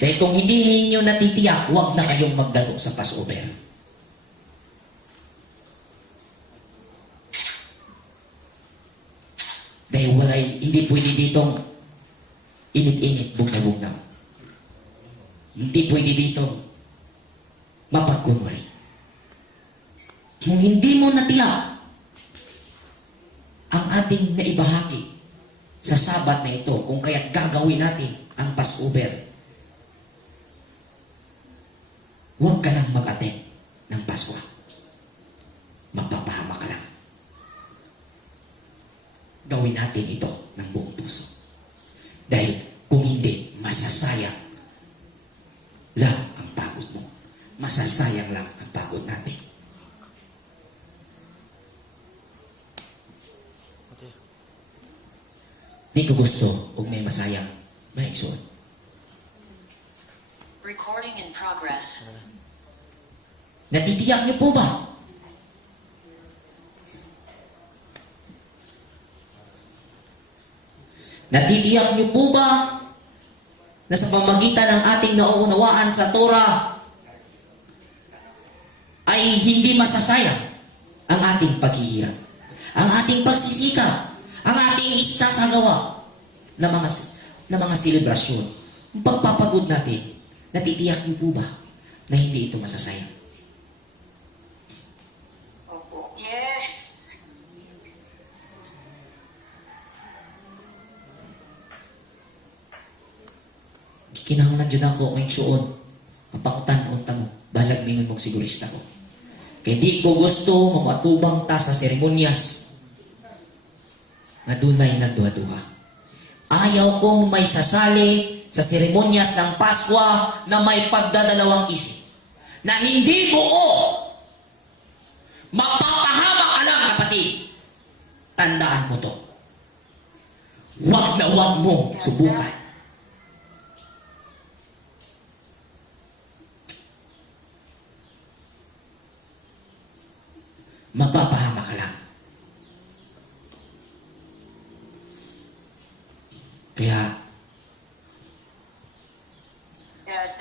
Dahil kung hindi ninyo natitiyak, huwag na kayong magdalo sa Passover. Dahil hindi pwede ditong init-init, bugnaw-bugnaw. Hindi pwede ditong mapagkunwari. Kung hindi mo natiyak ang ating naibahagi sa Sabat na ito, kung kaya't gagawin natin ang Passover, huwag ka nang mag-attend ng Pasko. Mapapahama ka lang. Gawin natin ito ng buong puso. Dahil kung hindi, masasayang lang ang pagod mo. Masasayang lang ang pagod natin. Di ko gusto huwag may masayang maigsoon. Recording in progress. Natitiyak niyo po ba? Natitiyak niyo po ba na sa pamagitan ng ating nauunawaan sa Torah ay hindi masasayang ang ating paghihirap, ang ating pagsisikap, ang ating isasagawa ng mga selebrasyon, ang pagpapagod natin? Natitiyak niyo po ba na hindi ito masasayang? Yes. Kinahanglan dyan ako ang suon. Kapakutan unta mo. Balag mingon mong sigurista ko. Kaya di ko gusto mamatubang ta sa seremonyas nga dunay nagduha-duha. Ayaw kong may sasali sa seremonyas ng Pasko na may pagdadalawang isip. Na hindi buo. Mapapahama ka lang, kapatid. Tandaan mo to. Huwag na huwag mo subukan. Mapapahama ka lang. Kaya,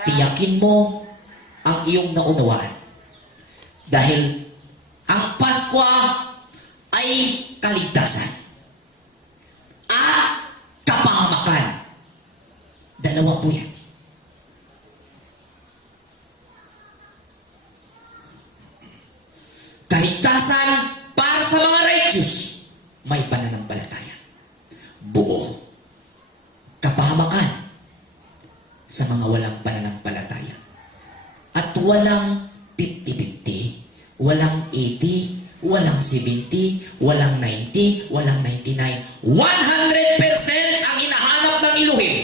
tiyakin mo ang iyong naunawaan. Dahil ang Pasko ay kaligtasan at kapahamakan. Dalawa po yan. Kaligtasan para sa mga righteous, may pananampalataya. Buo. Kapahamakan sa mga walang pananampalataya. At walang 50-50, walang 80, walang 70, walang 90, walang 99. 100% ang hinahanap ng Elohim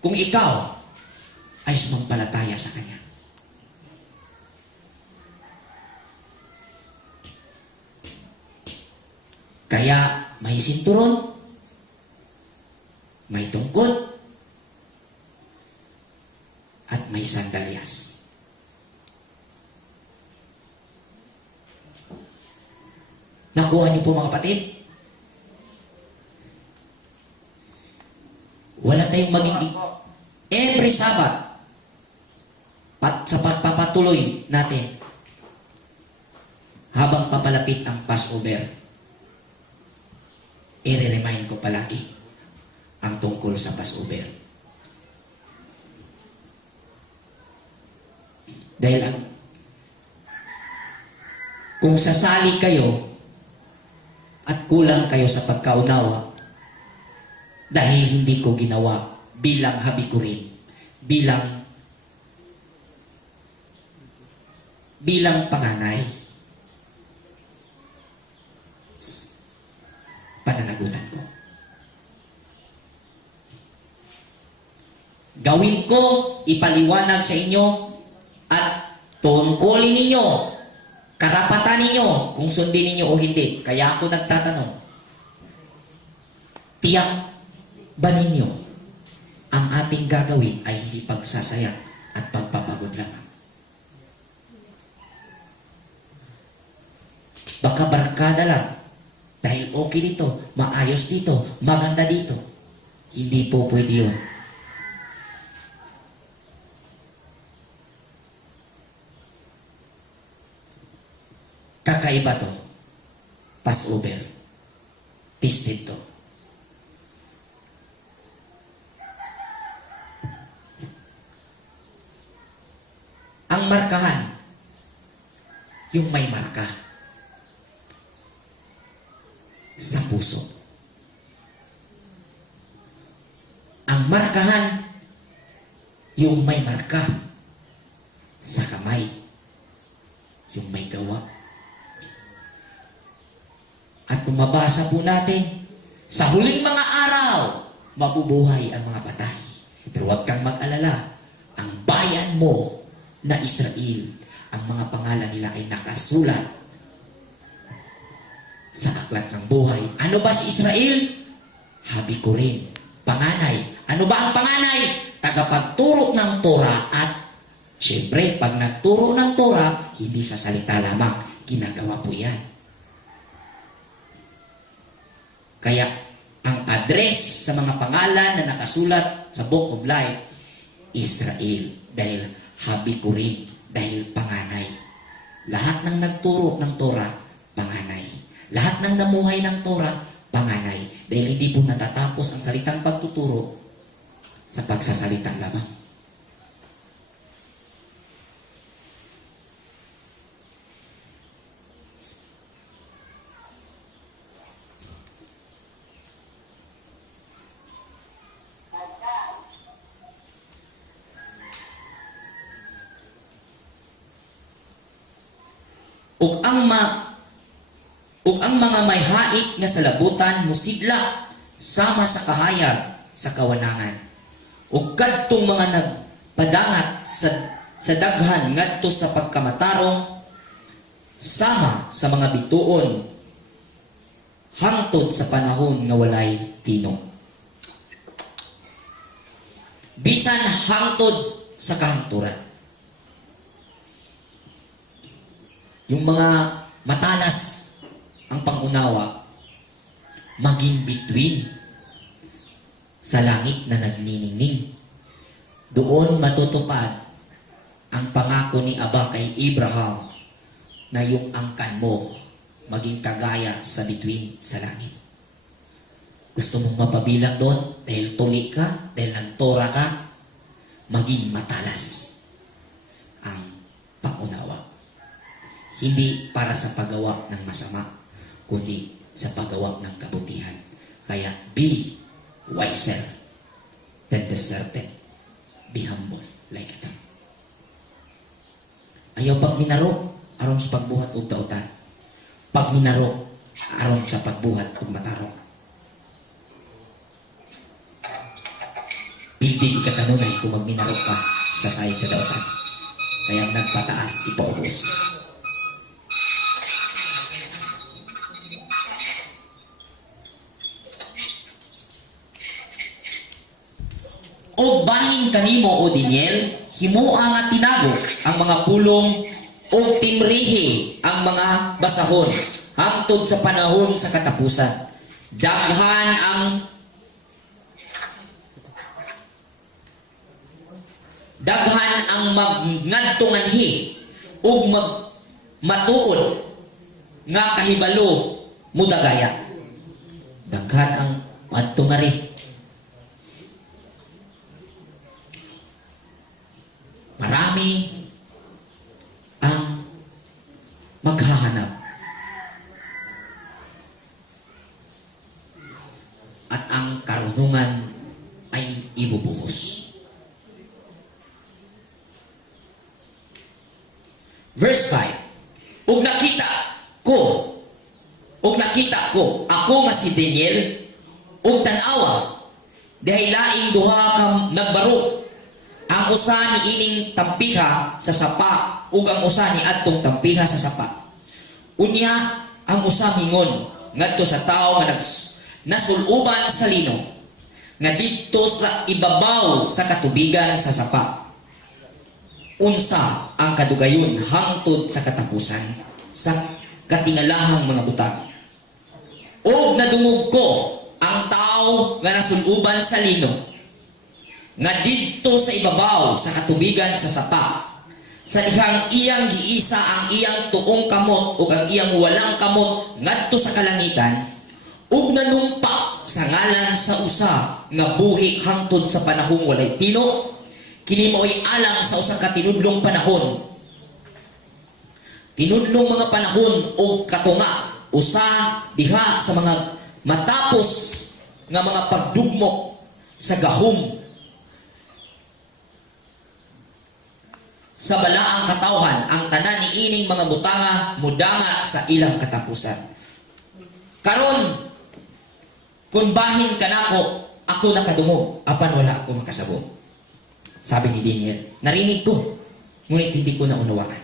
kung ikaw ay sumampalataya sa Kanya. Kaya may sinturon, may tungkod, may sandalyas. Nakuha niyo po mga kapatid? Wala tayong maging every Sabbath sa pagpapatuloy natin habang papalapit ang Passover. I-remind ko palagi ang tungkol sa Passover. Dahil kung sasali kayo at kulang kayo sa pagkaunawa dahil hindi ko ginawa bilang habikurin, bilang panganay, pananagutan ko. Gawin ko, ipaliwanag sa inyo at tungkulin ninyo, karapatan ninyo kung sundin ninyo o hindi. Kaya ako nagtatanong, tiyak ba ninyo ang ating gagawin ay hindi pagsasayang at pagpapagod lamang? Baka barkada lang dahil okay dito, maayos dito, maganda dito. Hindi po pwede yun. Kakaiba to. Passover. Tested to. Ang markahan, yung may marka sa puso. Ang markahan, yung may marka sa kamay, yung may gawa. At kung mabasa po natin, sa huling mga araw, mabubuhay ang mga patay. Pero huwag kang mag-alala, ang bayan mo na Israel, ang mga pangalan nila ay nakasulat sa aklat ng buhay. Ano ba si Israel? Habikurin, panganay. Ano ba ang panganay? Tagapagturo ng Torah at siyempre, pag nagturo ng Torah, hindi sa salita lamang, ginagawa po yan. Kaya, ang address sa mga pangalan na nakasulat sa Book of Life, Israel, dahil habikurin, dahil panganay. Lahat ng nagturo ng Torah, panganay. Lahat ng namuhay ng Torah, panganay. Dahil hindi po natatapos ang salitang pagtuturo sa pagsasalita lamang. Ug ang mga may haik nga sa labutan musidla sama sa kahayag sa kawanangan. Ug kadtong mga nagpadangat sa daghan ngadto sa pagkamatarong sama sa mga bituon hangtod sa panahon nga walay tinong. Bisan hangtod sa kahangturan. Yung mga matalas ang pangunawa, maging between sa langit na nagniningning. Doon matutupad ang pangako ni Aba kay Abraham na yung angkan mo maging kagaya sa between sa langit. Gusto mong mapabilang doon dahil tuli ka, dahil nagtora ka, maging matalas ang pangunawa. Hindi para sa paggawa ng masama, kundi sa paggawa ng kabutihan. Kaya, be wiser than the serpent. Be humble like a dove. Ayaw pag minaro, aron sa pagbuhat o dautan. Pag minaro, aron sa pagbuhat o matarong. Pildi ka kanunay kung magminaro ka sa sayad sa dautan. Kaya nagpataas, ipaubos. O bahin kanimo o Daniel, Himua nga tinago ang mga pulong o timrihi ang mga basahon hangtod sa panahon sa katapusan. Daghan ang magngadtunganhi ug matuod nga kahibalo mudagaya. Daghan ang madtungari. Marami ang maghahanap. At ang karunungan ay ibubuhos. Verse 5. Ug nakita ko, ako nga si Daniel, ug tan-awa, dahil laing duha ka nagbaro. Ang usa ni ining tampiha sa sapa, ug ang usa ni adtong tampiha sa sapa. Unya, ang usa mingon, ngadto sa tao nga nasuluban sa lino, nga didto sa ibabaw sa katubigan sa sapa. Unsa ang kadugayon hangtod sa katapusan sa katingalahang mga butang. O nadungog ko ang tao nga nasuluban sa lino, nga didto sa ibabaw sa katubigan sa sapa, sa dihang iyang giisa ang iyang tuong kamot ug ang iyang walang kamot ngadto sa kalangitan, ug nanumpa sa ngalan sa usa nga buhi hangtod sa panahong walay tino. Kini mo'y alang sa usa ka tinudlong panahon. Tinudlong mga panahon o katunga, usa diha sa mga matapos nga mga pagdugmo sa gahom sa balaang katawhan, ang tanan ni ining mga butanga mudanga sa ilang katapusan. Karon, kung bahin ka nako, ako nakadungog, apan wala ako makasabot. Sabi ni Daniel, narinig ko, ngunit hindi ko naunawaan.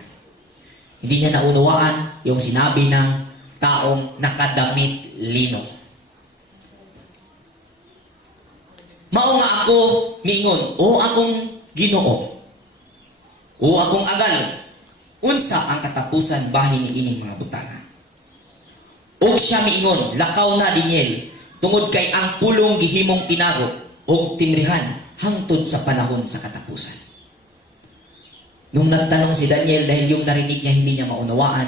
Hindi niya naunawaan yung sinabi ng taong nakadamit lino. Mao nga ako miingon, o akong Ginoo, o akong agal, unsa ang katapusan bahin ni ining mga butanga. Og siya miingon, lakaw na Daniel, tungod kay ang pulong gihimong tinago og timrihan hangtod sa panahon sa katapusan. Nung nagtanong si Daniel, dahil yung narinig niya hindi niya maunawaan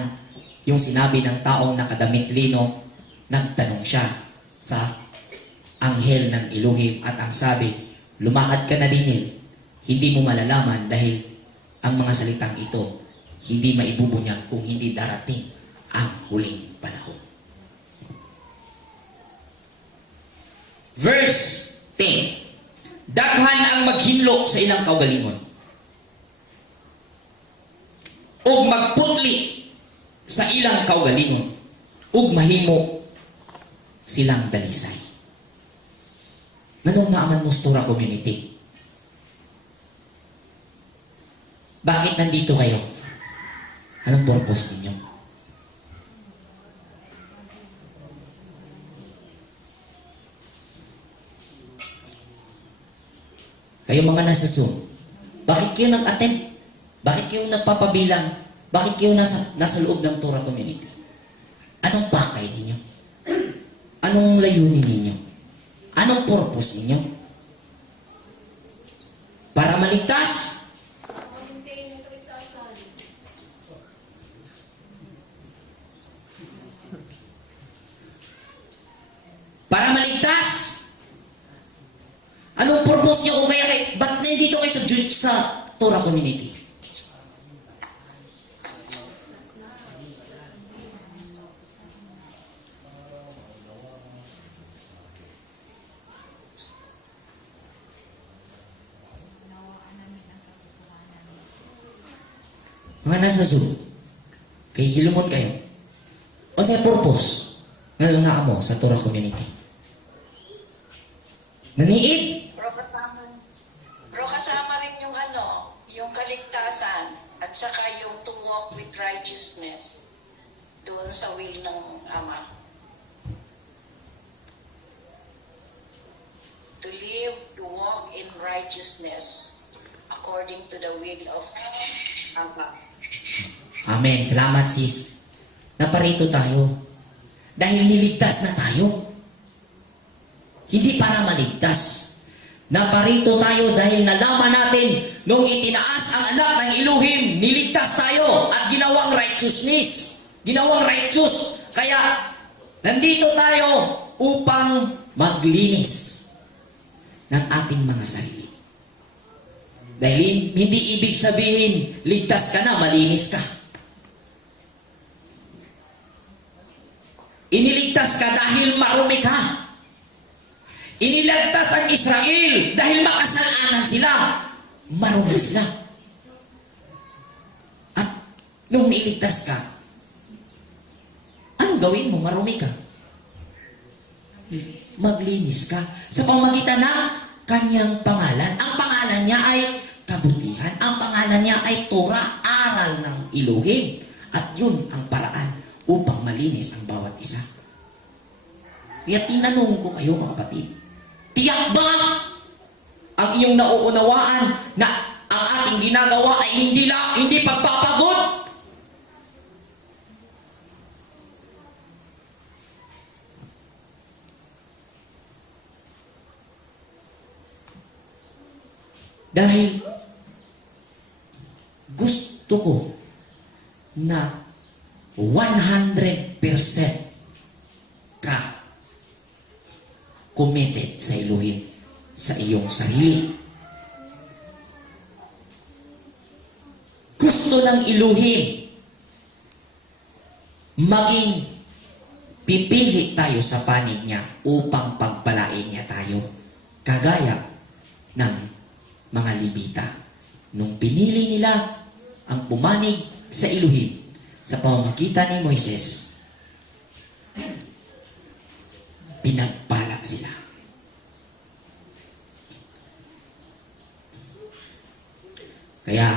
yung sinabi ng taong nakadamit lino, nagtanong siya sa anghel ng Elohim at ang sabi, lumakad ka na Daniel, hindi mo malalaman dahil ang mga salitang ito hindi maibubunyag kung hindi darating ang huling panahon. Verse 10. Daghan ang maghinlo sa ilang kaugalingon ug magputli sa ilang kaugalingon ug mahimo silang dalisay. Nganong naaman Mustura community? Bakit nandito kayo? Anong purpose ninyo? Kayo mga nasa Zoom, bakit kayo nag-attend? Bakit kayo nagpapabilang? Bakit kayo nasa loob ng Torah community? Anong pakay ninyo? Anong layunin ninyo? Anong purpose ninyo? Para maligtas? Para maligtas? Anong purpose nyo kung kaya ba't nandito kayo sa Torah community? Mga nasa Zoom, kay hilumon kayo. O sa purpose, ngayon nga mo sa Torah community. Naniid? Bro, kasama rin yung yung kaligtasan at saka yung to walk with righteousness doon sa will ng Ama. To live, to walk in righteousness according to the will of Ama. Amen. Salamat sis. Naparito tayo. Dahil niligtas na tayo. Hindi para maligtas. Naparito tayo dahil nalaman natin nung itinaas ang anak ng Elohim, niligtas tayo at ginawang righteousness. Ginawang righteous. Kaya nandito tayo upang maglinis ng ating mga sarili. Dahil hindi ibig sabihin, ligtas ka na, malinis ka. Iniligtas ka dahil marumi ka. Iniligtas ang Israel dahil makasalanan sila. Marumi sila. At nung niligtas ka, anong gawin mo? Marumi ka. Maglinis ka sa pamamagitan ng kanyang pangalan. Ang pangalan niya ay kabutihan. Ang pangalan niya ay Torah, aral ng Elohim. At yun ang paraan upang malinis ang bawat isa. Kaya tinanong ko kayo mga kapatid, tiyak ba ang inyong nauunawaan na ang ating ginagawa ay hindi pagpapagod? Dahil gusto ko na 100% ka committed sa Elohim sa iyong sarili. Gusto ng Elohim maging pipili tayo sa panig niya upang pagpalain niya tayo. Kagaya ng mga Levita. Nung pinili nila ang pumanig sa Elohim sa pamamagitan ni Moises, pinagpala sila. Kaya,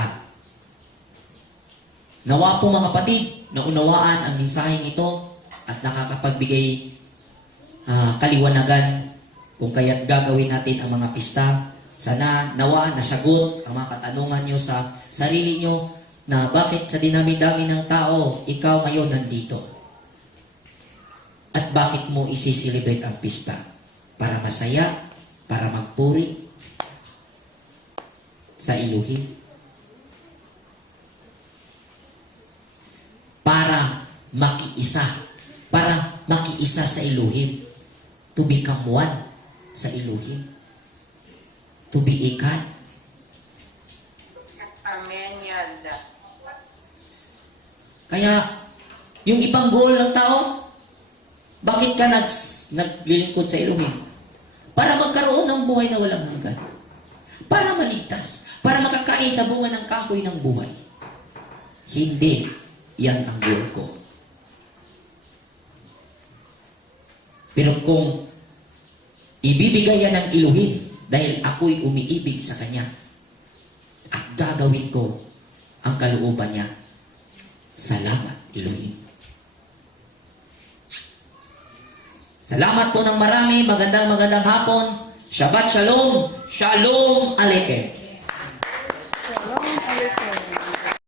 nawa po mga kapatid, naunawaan ang mensaheng ito at nakakapagbigay kaliwanagan kung kaya't gagawin natin ang mga pista. Sana nawa nasagot ang mga katanungan nyo sa sarili nyo na bakit sa dinami-dami ng tao, ikaw ngayon nandito. At bakit mo isiselebrate ang pista? Para masaya? Para magpuri? Sa Elohim? Para makiisa? Para makiisa sa Elohim? To become one sa Elohim? To be ikan? Amen yan. Kaya, yung ibang goal ng tao, bakit ka naglilingkod sa Elohim? Para magkaroon ng buhay na walang hanggan. Para maligtas. Para makakain sa bunga ng kahoy ng buhay. Hindi yan ang goal ko. Pero kung ibibigay yan ng Elohim, dahil ako'y umiibig sa Kanya, at gagawin ko ang kalooban niya, salamat, Elohim. Salamat po ng marami. Magandang hapon. Shabbat Shalom. Shalom Aleichem. Shalom Aleichem.